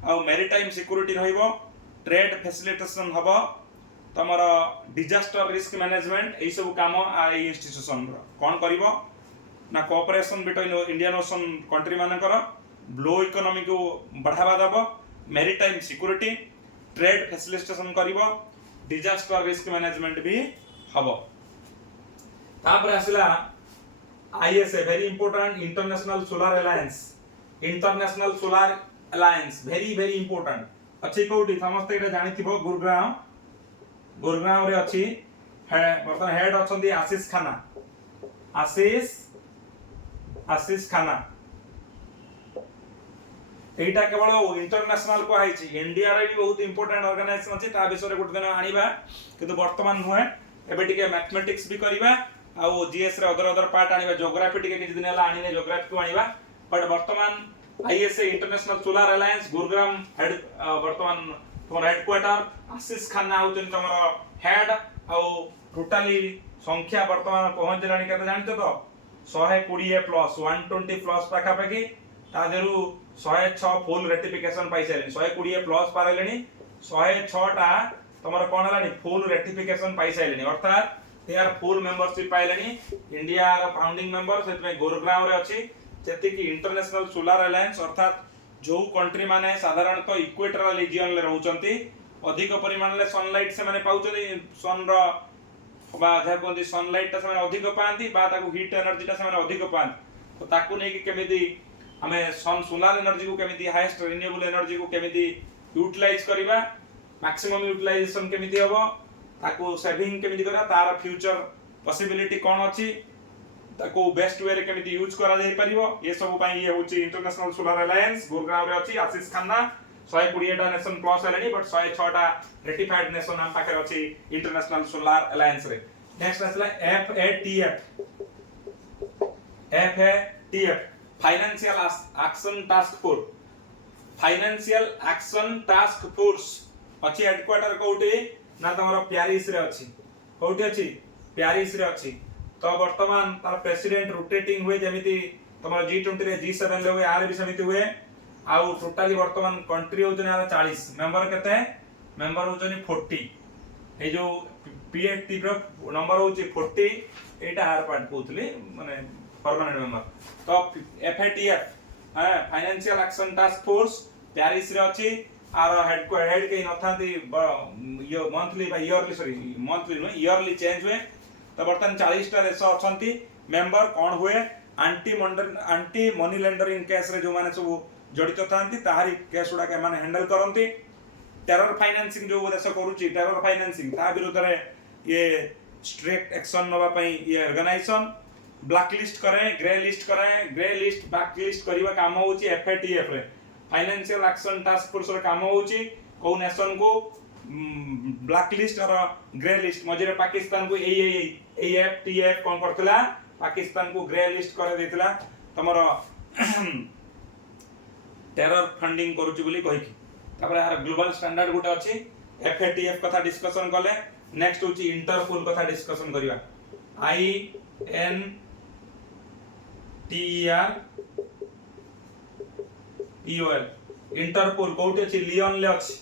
आ मैरीटाइम सिक्योरिटी रहइबो ट्रेड फैसिलिटेशन हबो तमरो डिजास्टर रिस्क मैनेजमेंट एई सब काम आ इंस्टीट्यूशन कोन करिवो ना cooperation between Indian ocean country मानकर ब्लो इकोनॉमी को बढ़ावा दबो मैरीटाइम सिक्योरिटी ट्रेड फैसिलिटेशन करिवो डिजास्टर रिस्क मैनेजमेंट भी हबो तापर आसिला ISA very important international solar alliance very important अच्छी कोठी समस्त एटा जानिथिबो गुरगांव रे अछि बर्तमान हेड अछंती आशीष खाना एटा केवल इंटरनेशनल को आइछि इंडिया रे भी बहुत इंपोर्टेंट ऑर्गेनाइजेशन अछि ता विषय रे गुटे दिन आनिबा किंतु वर्तमान हुए एबे टिके मैथमेटिक्स भी करिबा आ जीएस रे अदर पार्ट आनिबा ज्योग्राफी टिके किछ दिन हला आनिने ज्योग्राफी को आनिबा बट वर्तमान ISA international solar alliance Gurugram head वर्तमान तमर हेडक्वार्टर आशीष खान्ना होचन तमर हेड आ टोटली संख्या वर्तमान पहुंच जलानी केते जानतो तो 120 प्लस 120 प्लस पाखापाखि ता देहरु 106 फुल रेटिफिकेशन पाई सारे 120 प्लस पारलेनी 106 टा तमर कोन हलानी फुल रेटिफिकेशन पाई साइलेनी अर्थात दे आर फुल मेंबरशिप पाइलेनी इंडिया रो फाउंडिंग मेंबर सेत में गुरुग्राम रे अछि जेति कि इंटरनेशनल सोलर अलायंस अर्थात जो कंट्री माने साधारणतः इक्वेटोरियल रीजन ले रहउचंती अधिक परिमाण ले सनलाइट से माने पाउचंती सन रो बा जा कोंती सनलाइट ता से माने अधिक पांती बा ताकू हीट एनर्जी ता से माने अधिक पांती तो ताकू नै कि केमिति हमें सन सोलर एनर्जी को केमिति हाईएस्ट रिन्यूएबल एनर्जी को केमिति यूटिलाइज करबा मैक्सिमम यूटिलाइजेशन केमिति होबो ताकू सेविंग केमिति करा तार फ्यूचर पॉसिबिलिटी कोन अछि ताको बेस्ट वे रे केमिति यूज करा जाई परिबो ये सब पई ये होची इंटरनेशनल सोलर अलायंस गुरुग्राम रे अछि आशीष खन्ना 120 टा नेशन प्लस हेलेनी बट 106 टा रेटिफाइड नेशन हम पाखे अछि इंटरनेशनल सोलर अलायंस रे नेक्स्ट आसला FATF financial action task force financial action task force अछि हेडक्वार्टर कोठी ना तमरो पेरिस रे अछि कोठी अछि पेरिस रे अछि तो वर्तमान तार प्रेसिडेंट रोटेटिंग हुए जेमिति तमरो G20 रे G7 ले हुए आर भी समिति हुए आउ टोटली वर्तमान कंट्री होजन 40 मेंबर केते मेंबर होजन 40 ए जो PAT रो नंबर होची 40 एटा आर पार्ट कोथली माने परमानेंट मेंबर तो FATF financial action task force Paris रे अछि आर हेड के नथांती यो मंथली बा yearly sorry monthly no yearly change हुए तो बर्तन 40 टा देश अछंती मेंबर कोन हुए एंटी मनी लैंडरिंग केस रे जो माने सब जड़ित थांती ताहारी केस उडा के माने हैंडल करंती टेरर फाइनेंसिंग जो देश करूची टेरर फाइनेंसिंग ता विरुद्ध रे ये स्ट्रिक्ट एक्शन नवा पई ये ऑर्गेनाइजेशन ब्लैक लिस्ट करे ग्रे लिस्ट ब्लैक लिस्ट करबा काम होची FATF रे फाइनेंशियल एक्शन टास्क फोर्स रे काम होची को नेशन को ब्लैक लिस्ट और ग्रे लिस्ट मझे पाकिस्तान को FATF कोन करथला पाकिस्तान को ग्रे लिस्ट करे देतला तमरो टेरर फंडिंग करूची बोली कहि की तापर यार ग्लोबल स्टैंडर्ड गुटा अछि FATF कथा डिस्कशन कले नेक्स्ट होची इंटरपोल कथा डिस्कशन करिवा INTERPOL इंटरपोल कोठी अछि लियोन ले अछि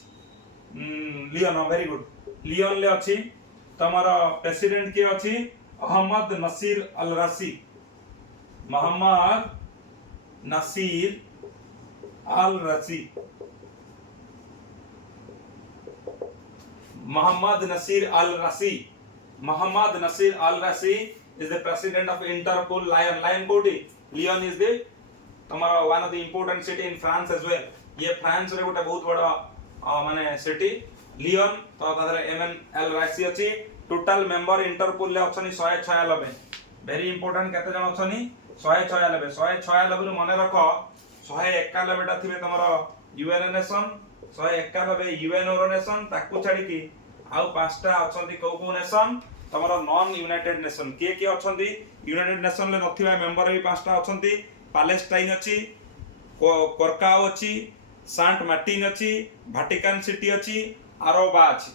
लियोन वेरी गुड लियोन ले अछि तमरो प्रेसिडेंट के अछि मोहम्मद नसीर अल रसी मोहम्मद नसीर अल रसी is the president of Interpol Lion कोठी लियोन is the तमरा one of the important city in France as well ये फ्रांस रे गोटे बहुत बड़ा माने सिटी लियोन तो तादरे MNL राशि अछि टोटल मेंबर इंटरपोल ले ऑप्शन 196 वेरी इंपोर्टेंट केते जन अछनी 196 रे मने रखो 191 टा थिबे तमरो UN नेशन 191 UN नेशन ताकू छाडी की आउ पांचटा अछंती को नेशन तमरो नॉन यूनाइटेड नेशन के अछंती यूनाइटेड नेशन ले नथिबा मेंबर भी पांचटा अछंती पैलेस्टाइन अछि कोरकाओ अछि सेंट मार्टिन अछि वाटिकन सिटी अछि आरोबा अछि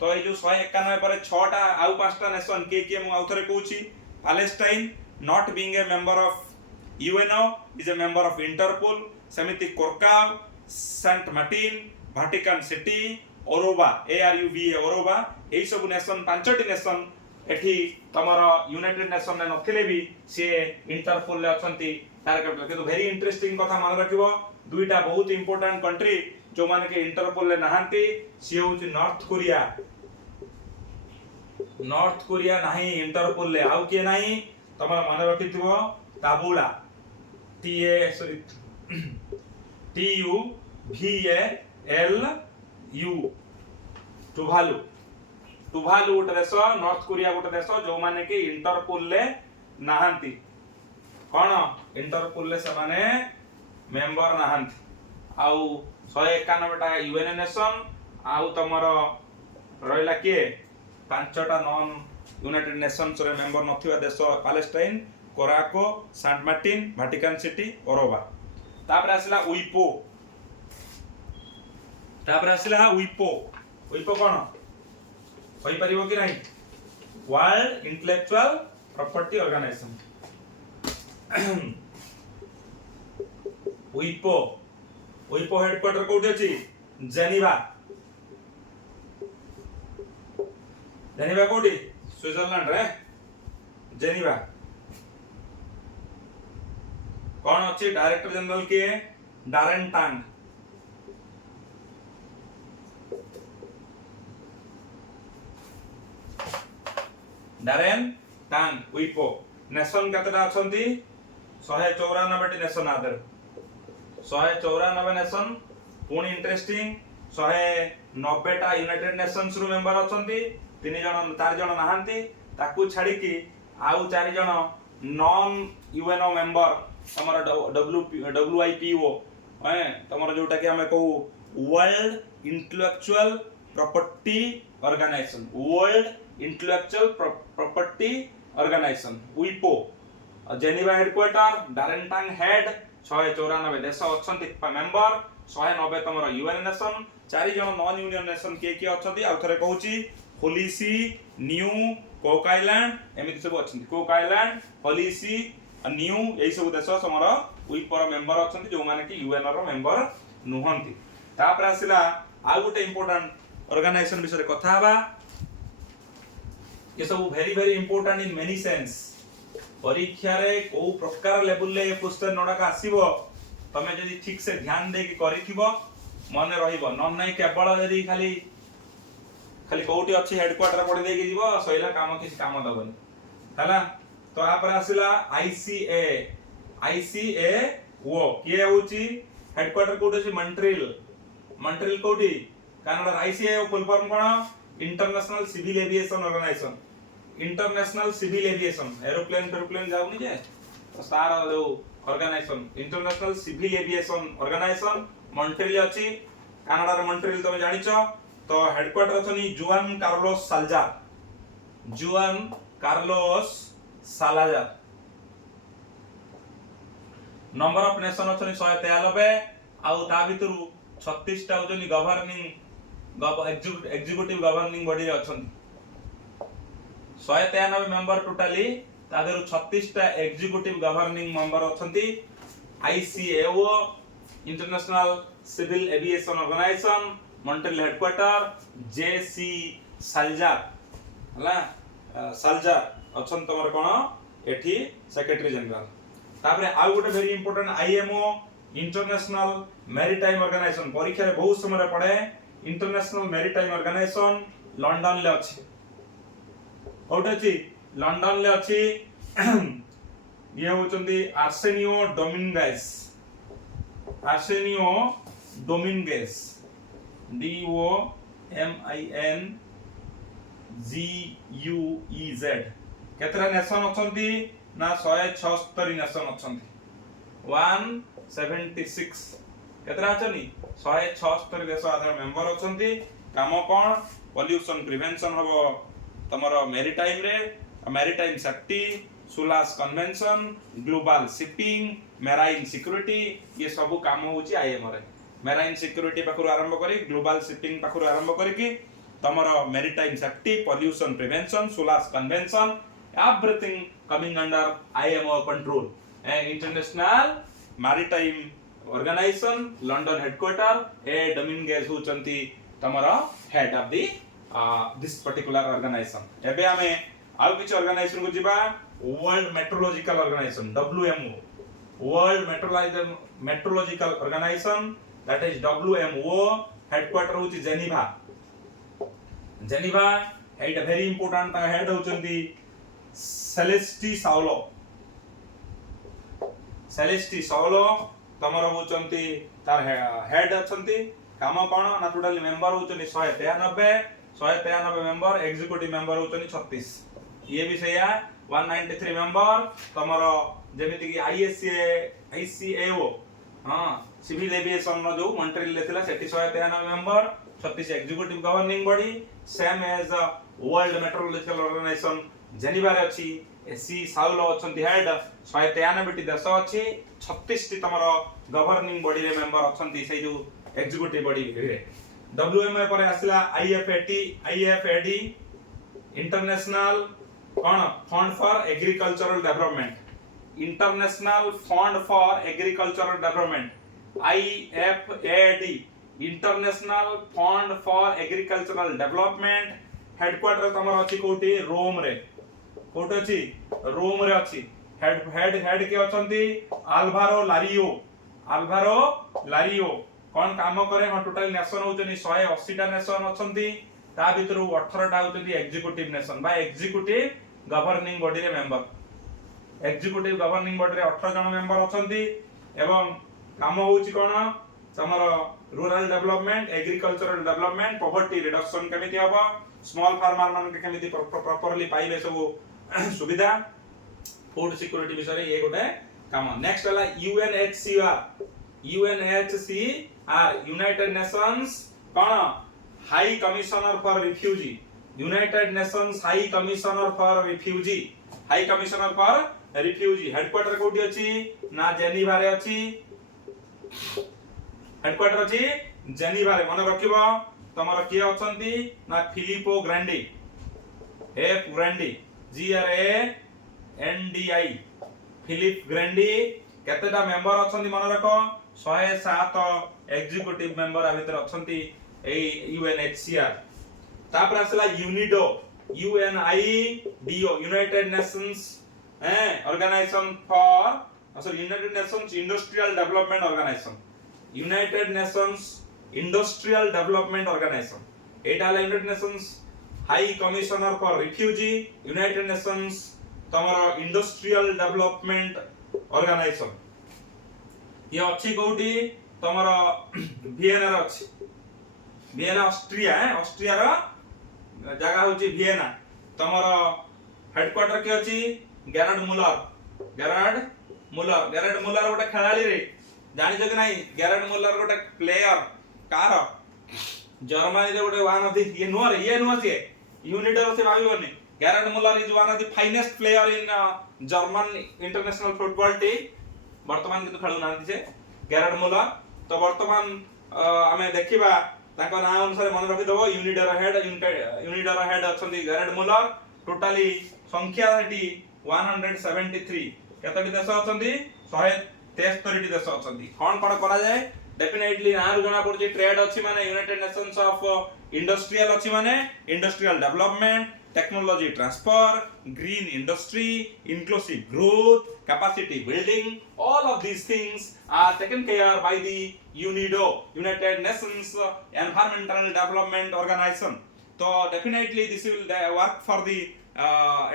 तो ए जो 191 पर 6 टा आउ पांचटा नेशन के मु आउथरे कहूची Palestine not being a member of UNO is a member of Interpol समिति कोरकाओ Saint Martin Vatican City Aruba ARUBA Aruba एई सब नेशन पांचटी नेशन एठी तमरो यूनाइटेड नेशन ने नथिले भी से इंटरपोल ले अछंती तार कैपिटल किंतु वेरी इंटरेस्टिंग कथा मन रखिबो दुईटा बहुत इंपोर्टेंट कंट्री जो माने के इंटरपोल ले नहांती से होची नॉर्थ कोरिया नाही इंटरपोल ले आउ के नाही तमरा मन रखिथिबो ताबुला TUVALU टुभालु गोटे देश नॉर्थ कोरिया गोटे देश जो माने के इंटरपोल ले नहांती कोन इंटरपोल ले से माने मेंबर नहांती आउ 191 टा UN नेशन आउ तमरो रहला के पांचटा नॉन यूनाइटेड नेशंस रे मेंबर नथिबा देश Palestine कोराको Saint Martin Vatican City ओरोबा तापर आसला विपो कोन होई परिबो कि नहीं world intellectual property organisation ୱିପୋ ୱିପो headquarter कोठी अछि जेनेवा जेनेवा कोठी स्विट्जरलैंड रे जेनेवा कौन अच्छी डायरेक्टर जनरल किए डारेन टांग डारेन टांग वीपो नेशन केतटा अछंती 194 टी नेशन आदर 194 नेशन पुणी इंटरेस्टिंग 190 टा यूनाइटेड नेशंस रु मेंबर अछंती 3 जण 4 जण नाहंती ताकू छाडी की आउ 4 जण नॉन यूएनओ मेंबर तमरा डब्ल्यूआईपीओ तमरा जोटा कि हमें कहू world intellectual property organisation world intellectual property organisation वीपो जेनेवा हेडक्वार्टर डारेंटांग हेड 194 देश अछंती मेंबर 190 तमरा यूएन नेशन 4 जण नॉन यूनियन नेशन के अछंती आ थरे कहूची होलीसी न्यू कोक आइलैंड एमिति सब अछंती कोक आइलैंड होलीसी न्यू एई सब देश समर वीपर मेंबर अछंती जो माने कि यूएन रो मेंबर नुहंती तापर आसिला आ गुटे इंपोर्टेंट ऑर्गेनाइजेशन विषय कथा हबा ये सब very important in many sense परीक्षा रे को प्रकार लेवल ले क्वेश्चन नडा आसीबो तमे जदी ठीक से ध्यान दे के करिथिबो मन रहिबो न नै केवल जदी खाली खाली कोठी अछि हेडक्वार्टर पड़ी दे के जीवो सइला काम किछ काम दबनी हला तो आ पर आसिला आईसीए वो किए होची हेडक्वार्टर कोठी अछि मॉन्ट्रियल कोठी कनाडा आईसीए फुल फॉर्म कोन international civil aviation organisation international civil aviation aeroplane जाउनी जे तो सार जो organisation international civil aviation organisation Montreal अछि कनाडा रे मॉन्ट्रियल तमे जानिचो तो हेडक्वार्टर अछनी Juan Carlos Salazar number of nation अछनी 193 आउ ता भितरु 36 टा होजनी गवर्निंग एग्जीक्यूटिव गवर्निंग बॉडी रे अछनी 193 मेंबर टोटली ता देरु 36 टा एग्जीक्यूटिव गवर्निंग मेंबर अछंती ICAO international civil aviation organisation Montreal headquarter JC Salazar हला साल्जार अछन तमर कोन एठी सेक्रेटरी जनरल तापरे आ गोटे very important IMO international maritime organisation परीक्षा रे बहुत समय पड़े इंटरनेशनल मैरीटाइम ऑर्गेनाइजेशन लंदन ले अछि ओटे अछि लंदन ले अछि ये होचंदी आर्सेनियो डोमिंगेस DOMINGUEZ केतरा नेशन अछंती ना 176 नेशन अछंती 176 केतरा अछनी 176 देश आधार मेंबर अछंती काम कोन पोल्यूशन प्रिवेंशन हबो तमरो मैरीटाइम रे maritime safety SOLAS convention global shipping marine security ये सब काम होची आईएमओ रे मैराइन सिक्योरिटी पाखरु आरंभ करी ग्लोबल शिपिंग पाखरु आरंभ करी कि तमरो maritime safety pollution prevention SOLAS convention everything coming under IMO control international maritime organisation London headquarter A Dominguez होचंती तमरो head of the this particular organisation एबे हमें आउ किछ ऑर्गेनाइजेशन को जिबा world meteorological organisation WMO world meteorological organisation that is WMO headquarter होची Geneva head very important head होचंती सेलेस्टी साउलो तमरो होचंती तार हेड अछंती काम कोन ना टोटल मेंबर होचनी 193 मेंबर एग्जीक्यूटिव मेंबर होचनी 36 ये भी सया 193 मेंबर तमरो जेमिति कि आईसीएओ हां सिविल एविएशन नो जो मॉन्ट्रियल लेथिला सेठी 193 member 36 executive governing body same as world meteorological organisation Geneva रे अछि एसी साउलो अछंती हेड 193 टी देश अछि 36 टी तमरो गवर्निंग बॉडी रे मेंबर अछंती से जो एग्जीक्यूटिव बॉडी रे WMO पर आसिला IFAD इंटरनेशनल कोन fund for agricultural development international fund for agricultural development IFAD international fund for agricultural development headquarter तमर अछि कोठी रोम रे कोठी अछि रोम रे अछि हेड के अछंती आल्वारो लारियो कौन काम करे हम टोटल नेशन होचनी 180 टा नेशन अछंती ता भीतर 18 टा होचनी एग्जीक्यूटिव नेशन बा एग्जीक्यूटिव गवर्निंग बॉडी रे मेंबर एग्जीक्यूटिव गवर्निंग बॉडी रे 18 जन मेंबर अछंती एवं काम होउची कोन तमर rural development agricultural development poverty reduction केमिति हबो स्मॉल फार्मर मान के केमिति प्रॉपर्ली पाइबे सब सुविधा फूड सिक्योरिटी विषय ये गोटे काम नेक्स्ट वाला UNHCR United Nations cone high commissioner for refugee United Nations high commissioner for refugee headquarter कोठी अछि ना जेनीवा रे अछि हेडक्वार्टर अछि जेनीवा रे मन रखिबो तमर किए अछंती ना फिलिपो ग्रांडी GRANDI फिलिप ग्रांडी केतेटा मेंबर अछंती मन रखो 107 एग्जीक्यूटिव मेंबर आ भीतर अछंती ए UNHCR तापर आसला UNIDO United Nations organisation for United Nations industrial development organisation United Nations industrial development organisation एटा United Nations high commissioner for refugee United Nations तमर इंडस्ट्रियल डेवलपमेंट ऑर्गेनाइजेशन ये अछि कोठी तमर वियना रे अछि वियना ऑस्ट्रिया रो जगह होची वियना तमर हेडक्वार्टर के अछि गेरार्ड मुलर गोटे खेलाड़ी रे जानि छ कि नाही गेरार्ड मुलर गोटे प्लेयर कार जर्मनी रे गोटे वन ऑफ द ये नो से यूनिटर से भाबिबोनी Gerard Muller is one of the finest player in German international football team वर्तमान किंतु खेलु नांती से गेरार्ड मुलर तो वर्तमान आमे देखिबा ताको नाम अनुसार मन रखि दबो यूनिडर हेड अछंती गेरार्ड मुलर टोटली संख्या हेटी 173 केतटी देश अछंती 173 टी देश अछंती कोन करा जाय डेफिनेटली नार जणा पड़ची ट्रेड अछि माने यूनाइटेड नेशंस ऑफ इंडस्ट्रियल अछि माने industrial development technology transfer green industry inclusive growth capacity building all of these things are taken care by the UNIDO United Nations Environmental Development Organization so definitely this will work for the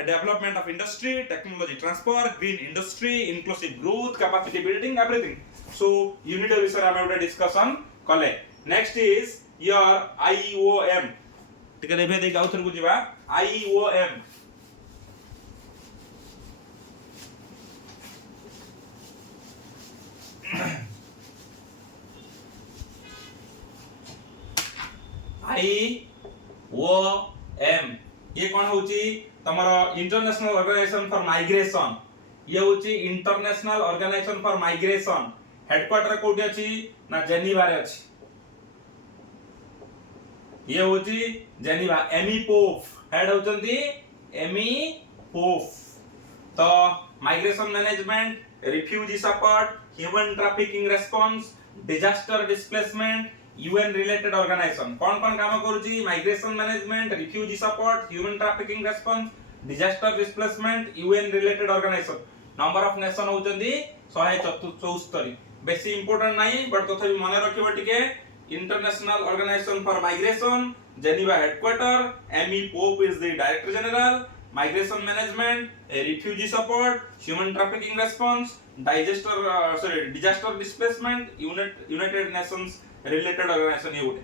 development of industry technology transfer green industry inclusive growth capacity building everything so UNIDO विषय हम एउटा discussion कले next is your IOM ठीक है रेभे देख आउथर को जिबा IOM IOM ये कोन होची तमरो इंटरनेशनल ऑर्गेनाइजेशन फॉर माइग्रेशन ये होची international organisation for migration headquarter कोठी अछि ना जेनीवा रे अछि ये होची जेनीवा एमी पोप हेड होचंती एमी पोप तो migration management refugee support human trafficking response disaster displacement UN related organisation कौन काम करूची migration management refugee support human trafficking response disaster displacement UN related organisation number of nation होचंती 174 बेसी important नाही but तथापि मन रखिबो टिके international organisation for migration Geneva headquarter Amy Pope is the director general migration management refugee support human trafficking response disaster displacement united nations related organisation ये उठे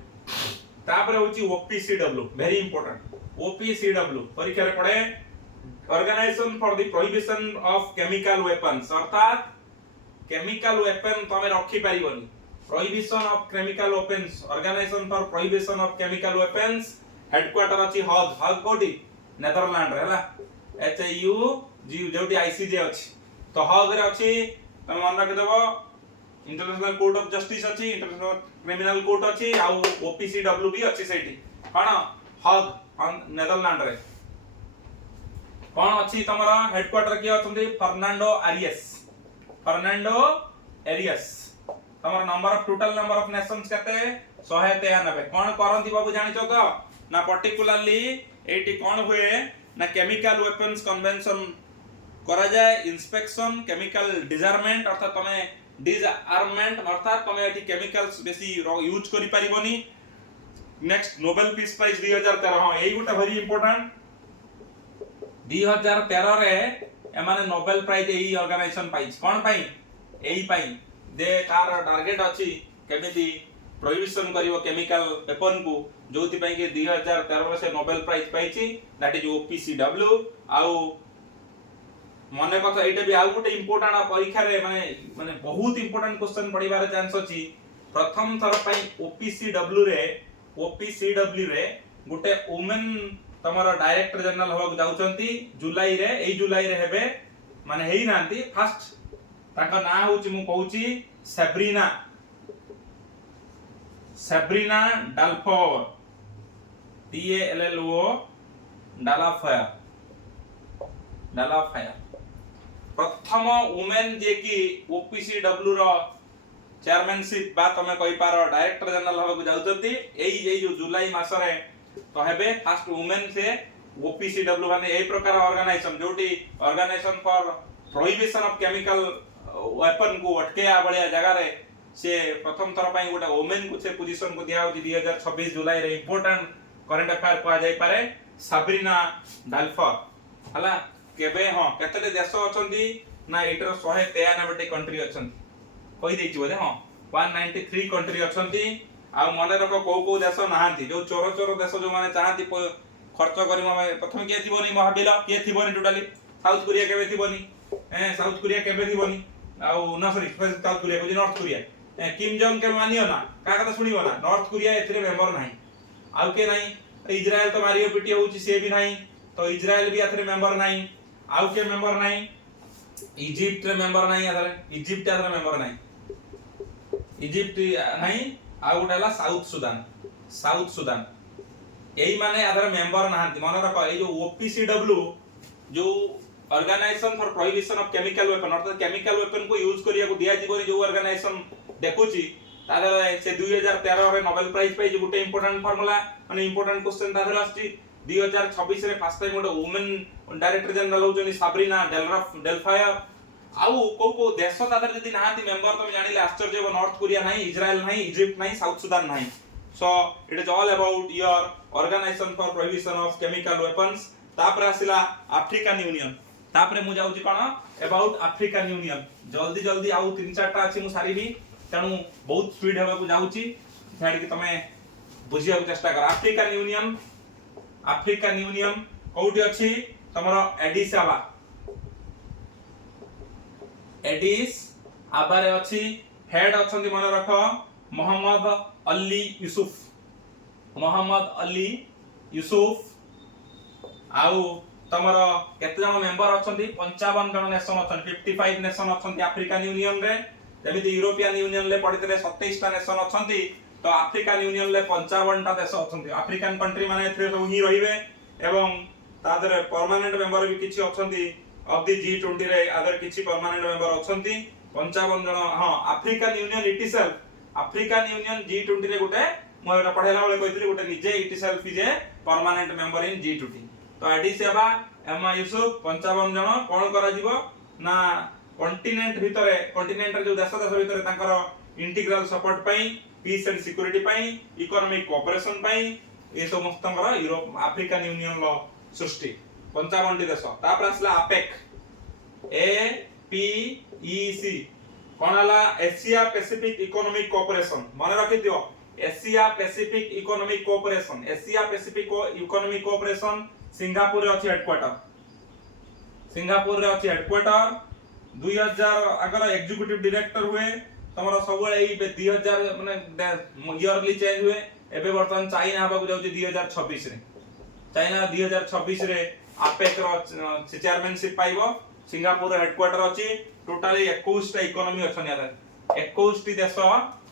तापर होची OPCW वेरी इंपोर्टेंट OPCW परीक्षा रे पड़े organisation for the prohibition of chemical weapons अर्थात chemical weapon तमे रखी परिबोनी prohibition of chemical weapons organisation for prohibition of chemical weapons headquarter अछि हग कोठी नेदरलैंड रे हला HAU जोटी ICJ अछि तो हग रे अछि तमे मन रखि देबो इंटरनेशनल कोर्ट ऑफ जस्टिस अछि इंटरनेशनल क्रिमिनल कोर्ट अछि आ OPCW भी अछि सेठी कोन हग नेदरलैंड रे कौन अच्छी तमरा हेडक्वार्टर किए अछंती फर्नांडो एरियस तमर number of total number of Nations केते 193 कौन करंती बाबू जानिचो तो ना पर्टिकुलरली एटी कौन हुए ना केमिकल वेपन्स कन्वेंशन करा जाए इंस्पेक्शन केमिकल डिजार्मेंट अर्थात तमे डिसआर्ममेंट अर्थात तमे एटी केमिकल्स बेसी यूज करि परिबोनी नेक्स्ट नोबेल पीस प्राइज 2013 हां एई गुटा वेरी इंपोर्टेंट 2013 रे एमाने नोबेल प्राइज एई ऑर्गेनाइजेशन पाइछ कोन पाई एई पाई दे कार टारगेट अछि केमिति प्रोहिबिशन करिवो केमिकल वेपन को जोति पाई के 2013 रे से नोबेल प्राइज पाइछि दैट इज ओपीसीडब्ल्यू आउ मने कथा एटा भी आउ गुटे इंपोर्टेंट परीक्षा रे माने बहुत इंपोर्टेंट क्वेश्चन पडिबार चांस अछि प्रथम थर पाई ओपीसीडब्ल्यू रे गुटे वुमेन तमरो डायरेक्टर जनरल होबा जाउचंती जुलाई रे हेबे माने हेई नांती फर्स्ट ताका ना होची मु कहूची सैब्रिना डाल्फोर DALLO डालाफायर प्रथम वुमेन जे की ओपीसीडब्ल्यू रो चेयरमैनशिप बा तमे कहि पारो डायरेक्टर जनरल होबा जाउचंती एई जो जुलाई मास रे तो हेबे फर्स्ट वुमेन से ओपीसीडब्ल्यू माने एई प्रकार ऑर्गेनाइजेशन जोटी organisation for prohibition of chemical weapon को अटकेया बलिया जगह रे से प्रथम थर पई गोटा वुमेन को से पोजीशन को दिया होची 2026 जुलाई रे इंपोर्टेंट करंट अफेयर को आ जाई पारे साब्रिना डाल्फोर हला केबे हां केते देश अछंती ना एटर 193 टी कंट्री अछंती कहि देछि बोले हां 193 कंट्री अछंती आ मने रखो को देश नाहांती जो चोर देश जो माने चाहती खर्च करी प्रथम के थिबोनी महाबिल के थिबोनी टोटली साउथ कोरिया केबे थिबोनी साउथ कोरिया केबे थिबोनी आ ना सॉरी साउथ कोरिया को नॉर्थ कोरिया किम जोंग के मानियो ना का कथा सुनिबो ना नॉर्थ कोरिया एथरे मेंबर नाही आउ के नाही इजराइल तो मारियो पिटी होउची से भी नाही तो इजराइल भी एथरे मेंबर नाही आउ के मेंबर नाही इजिप्ट रे मेंबर नाही एथरे इजिप्ट एथरे मेंबर नाही इजिप्ट नाही आ गोटेला साउथ सुदान एई माने आधार मेंबर नाहंती मन रख ए जो ओपीसीडब्ल्यू जो organisation for prohibition of chemical weapon अर्थात केमिकल वेपन को यूज करिया को दिया जीवनी जो ऑर्गेनाइजेशन देखुची तादर से 2013 रे नोबेल प्राइज पाई जो गुटे इंपोर्टेंट फार्मूला माने इंपोर्टेंट क्वेश्चन तादर आछि 2026 रे फर्स्ट टाइम गुटे वुमेन डायरेक्टर जनरल होजनी साब्रिना डेल्फायर आउ को देश तादर जदी नाहांती मेंबर तुम जानिले आश्चर्य हो नॉर्थ कोरिया नाही इजराइल नाही इजिप्ट नाही साउथ सुदान नाही so it is all about your organisation for prohibition of chemical weapons तापर आसिला अफ्रीकन यूनियन तापर मु जाउची कोन अबाउट अफ्रीकन यूनियन जल्दी जल्दी आउ 3-4टा अछि मु सारीबी तणु बहुत स्पीड हेबा को जाउची छाडी कि तमे बुझिया को चेष्टा कर अफ्रीकन यूनियन कोठी अछि तमरो एडिस आबा रे अछि हेड अछंती मन रख मोहम्मद अली यूसुफ आउ तमरो केते जन मेंबर अछंती 55 जन नेशन अछंती 55 नेशन अछंती अफ्रीकन यूनियन रे जेमिति यूरोपियन यूनियन ले पडितले 27 टा नेशन अछंती तो अफ्रीकन यूनियन ले 55 टा देश अछंती अफ्रीकन कंट्री माने एथरे सब ही रहिबे एवं तादरे परमानेंट मेंबर भी किछि अछंती ऑफ द G20 रे अदर किछि परमानेंट मेंबर अछंती 55 जन हां African Union itself African Union G20 रे गुटे म एटा पढेला बेले कहितली गुटे निजे itself is a permanent member in G20 तो एडिस एबा एमा यूसुफ 55 जन कोन करा जिवो ना कॉन्टिनेंट रे जो देश भितर तांकर इंटीग्रल सपोर्ट पई पीस एंड सिक्योरिटी पई इकोनॉमिक कोऑपरेशन पई ए समस्तंकर यूरोप अफ्रीकन यूनियन लो सृष्टि 55 देश तापर आसला APEC कोन हला एशिया पैसिफिक इकोनॉमिक कोऑपरेशन मन रखि दियो Asia Pacific economic cooperation Singapore रे अछि हेडक्वार्टर 2000 अगर एग्जीक्यूटिव डायरेक्टर हुए तमरो सब एई 2000 माने ईयरली चेंज हुए एबे वर्तमान चाइना हबा को जाउची 2026 रे चाइना 2026 रे आपेक रो चेयरमैनशिप पाइबो सिंगापुर रे हेडक्वार्टर अछि टोटली 21 टा इकोनॉमी अछन यार 21 टी देश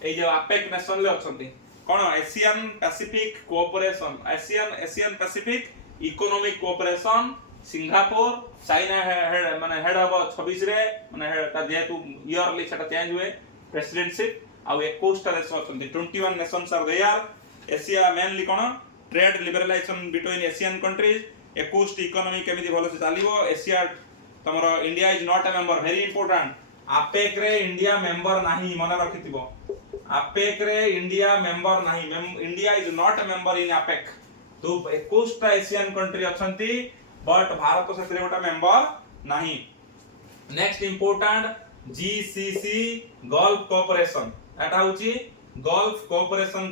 ए जे आपेक नेशन ले अछंती कोन Asian Pacific cooperation Asian Pacific economic cooperation Singapore China माने हेड हबो 26 रे माने जेहेतु इयरली सेटा चेंज हुए प्रेसिडेंटशिप आउ 21 टा देश अछंती 21 nations are there Asia mainly कोन trade liberalisation between Asian countries 21 economy केमिति भलो से चालिबो एशिया तमरो India is not a member very important APEC रे इंडिया मेंबर नाही मन रखिथिबो आपेक रे इंडिया मेंबर नाही India is not a member in APEC तो 21 टा एशियन कंट्री अछंती बट भारत से गोटा मेंबर नहीं next important GCC Gulf cooperation एटा होची गल्फ कोऑपरेशन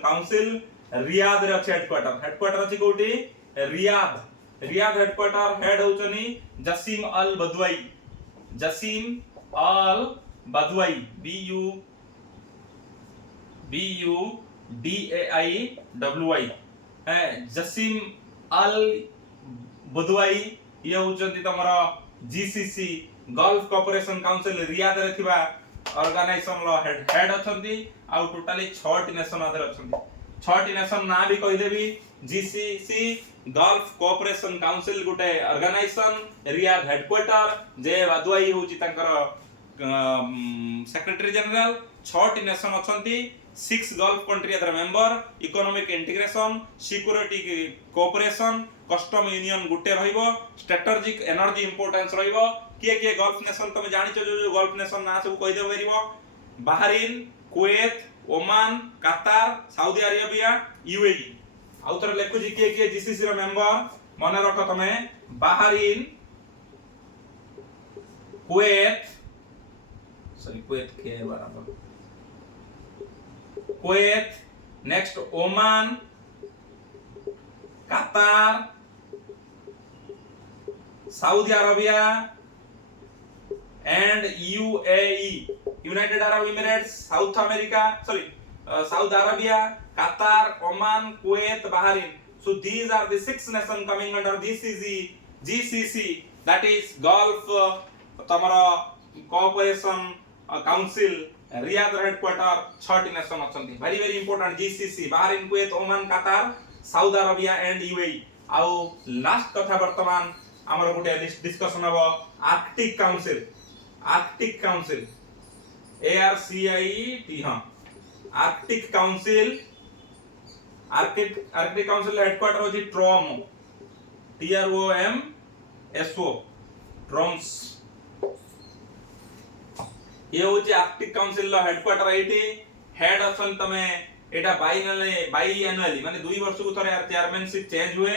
काउंसिल रियाद रे अछि हेडक्वार्टर अछि कोठी रियाद हेडक्वार्टर हेड होचनी Jasem Al Budaiwi BUDAIWI Jasem Al Budaiwi ये होचंती तमरा GCC Gulf cooperation council Riyadh रे थिबा ऑर्गेनाइजेशन लो हेड अछंती आ टोटली 6 टी नेशन अदर अछंती 6 टी नेशन ना भी कहि देबी जीसीसी गल्फ कोऑपरेशन काउंसिल गुटे ऑर्गेनाइजेशन रियाद हेडक्वार्टर जे बदवाई होची तंकर सेक्रेटरी जनरल 6 टी नेशन अछंती 6 Gulf country are member economic integration security cooperation custom union गुटे रहिबो स्ट्रेटेजिक एनर्जी इंपोर्टेंस रहिबो के गल्फ नेशन तुम जानिचो जो गल्फ नेशन ना सब कहि देबो परिबो Bahrain Kuwait Oman Qatar Saudi Arabia UAE आउतर लेखु जी के जीसीसी रो मेंबर मने रखो तमे बहरीन कुवैत के बराबर Kuwait next Oman Qatar Saudi Arabia and UAE United Arab Emirates south Arabia Qatar Oman Kuwait Bahrain so these are the 6 nations coming under GCC that is Gulf तमरा cooperation council Riyadh headquarter 6 टी nation अछंती very important GCC Bahrain Kuwait Oman Qatar Saudi Arabia and UAE आउ last कथा वर्तमान हमर गुटे discussion हबो Arctic council ARCTIC हां आर्कटिक काउंसिल हेडक्वार्टर होची TROMSO ट्रोम्स ये होची आर्कटिक काउंसिल लो हेडक्वार्टर एटी हेड असन तमे एटा बाई एनुअली माने 2 वर्ष को थरे चेयरमैनशिप चेंज हुए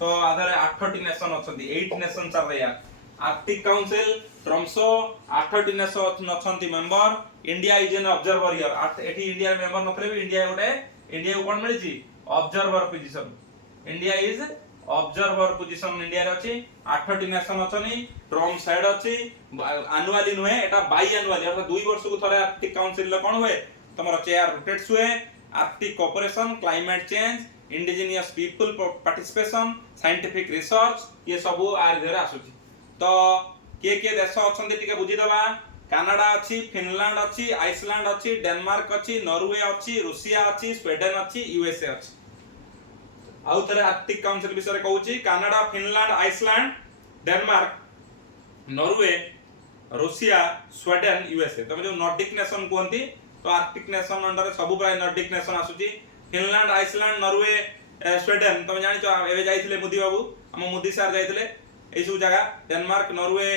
तो आधार 8 टी नेशन अछंती 8 nations are there Arctic council Tromso 8 टी नेशन अछंती member India is an observer here एटी इंडिया मेंबर नथले भी इंडिया को कोन मिलिची observer position India is observer position India रे अछि 8 टी नेशन अछनी ट्रोम्स हेड अछि एनुअली नुहे एटा बाई एनुअली अर्थात 2 वर्ष को थरे आर्कटिक काउंसिल ल कोन हुए तमरो चेयर रोटेट्स हुए Arctic cooperation climate change indigenous people participation scientific research ये सब आर देर आसुची तो के देश अछंती टिके बुझी दबा कनाडा अछि फिनलैंड अछि आइसलैंड अछि डेनमार्क अछि नॉर्वे अछि रूसिया अछि स्वीडन अछि यूएसए अछि आउ तरे आर्कटिक काउंसिल विषय कहूची Canada Finland Iceland Denmark Norway Russia Sweden USA तमे जो नॉर्डिक नेशन कोंती तो आर्कटिक नेशन अंडर सब प्राय नॉर्डिक नेशन आसुची फिनलैंड आइसलैंड नॉर्वे स्वीडन तुम जानिचो एबे जाइथिले मोदी बाबू हम मोदी सर जाइथिले ए सब जगह डेनमार्क नॉर्वे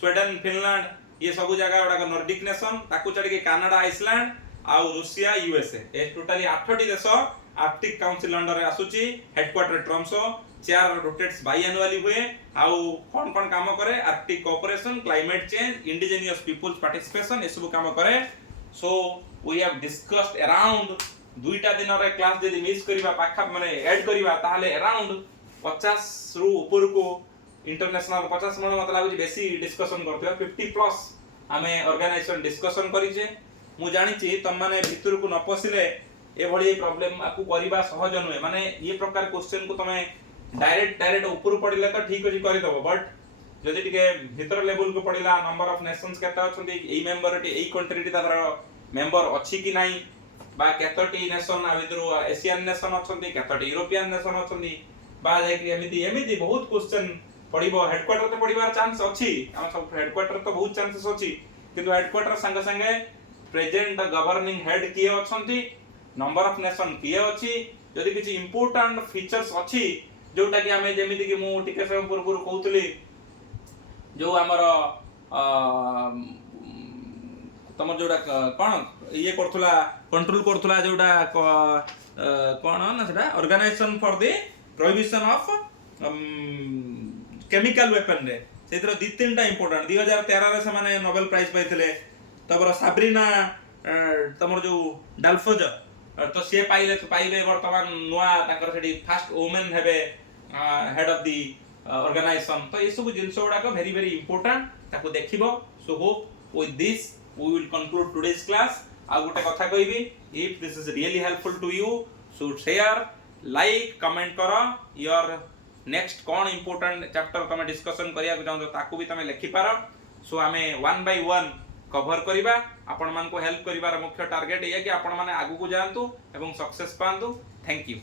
स्वीडन फिनलैंड ये सब जगह बड़ा नॉर्डिक नेशन ताकू छाडी के कनाडा आइसलैंड आ रूसिया यूएसए ए टोटली 8 टी देश आर्कटिक काउंसिल अंडर आसुची headquarter Tromso chair rotates biannually हुए आउ कोन काम करे Arctic cooperation climate change indigenous peoples participation ए सब काम करे so we have discussed around दुईटा दिन रे क्लास जदी मिस करिबा पाखा माने ऐड करिबा ताहले अराउंड 50 रु ऊपर को इंटरनेशनल 50 मन मत लागु बेसी डिस्कशन करथिबा 50 प्लस हमें ऑर्गेनाइजेशन डिस्कशन करिजे मु जानि छि तम माने भितर को न पसिले ए भली प्रॉब्लम आपको करिबा सहज नहे माने ये प्रकार क्वेश्चन को तमे डायरेक्ट ऊपर पडिले तो ठीक अछि करि दबो बट जदी टिके भीतर लेवल को पडिला नंबर ऑफ नेशंस केता अछंती एई मेंबर एई कंट्री तार मेंबर अछि कि नाही बा केतोटी नेशन आ भितर एशियन नेशन अछंती केतोटी यूरोपियन नेशन अछंती बा जाकि एमिति एमिति बहुत क्वेश्चन पड़िबो हेडक्वार्टर तो पड़िबार चांस अछि हम सब हेडक्वार्टर तो बहुत चांसेस अछि किंतु हेडक्वार्टर संगे संगे प्रेजेंट गवर्निंग हेड किए अछंती नंबर ऑफ नेशन किए अछि जदि किछि इंपोर्टेंट फीचर्स अछि जोटा कि हमें जेमिति कि मु टिके समय पूर्व कहउतली जो हमर तमर जोड़ा कौन ये करथुला कंट्रोल करथुला जोड़ा कौन ना सेटा organisation for the prohibition of chemical weapon रे सेतिर दि तीनटा इंपोर्टेंट 2013 रे से नोबेल प्राइज पाइथिले तबर साब्रिना तमर जो डाल्फोज तो से पाइबे वर्तमान नुआ ताकर सेठी फर्स्ट वुमेन हेबे हेड ऑफ द ऑर्गेनाइजेशन तो ये सब जिंस गुडा वेरी वेरी इंपोर्टेंट ताको देखिबो so hope with this we will conclude today's class आ गोटे कथा कहबी if this is really helpful to you so share like comment करो your next कौन important chapter तमे डिस्कशन करिया चाहो ताकू भी तमे लिखि पारो सो हमें वन बाय वन कवर करिबा आपण मान को हेल्प करिवार मुख्य टारगेट ये कि आपण माने आगु को जानतु एवं सक्सेस पांतु थैंक यू।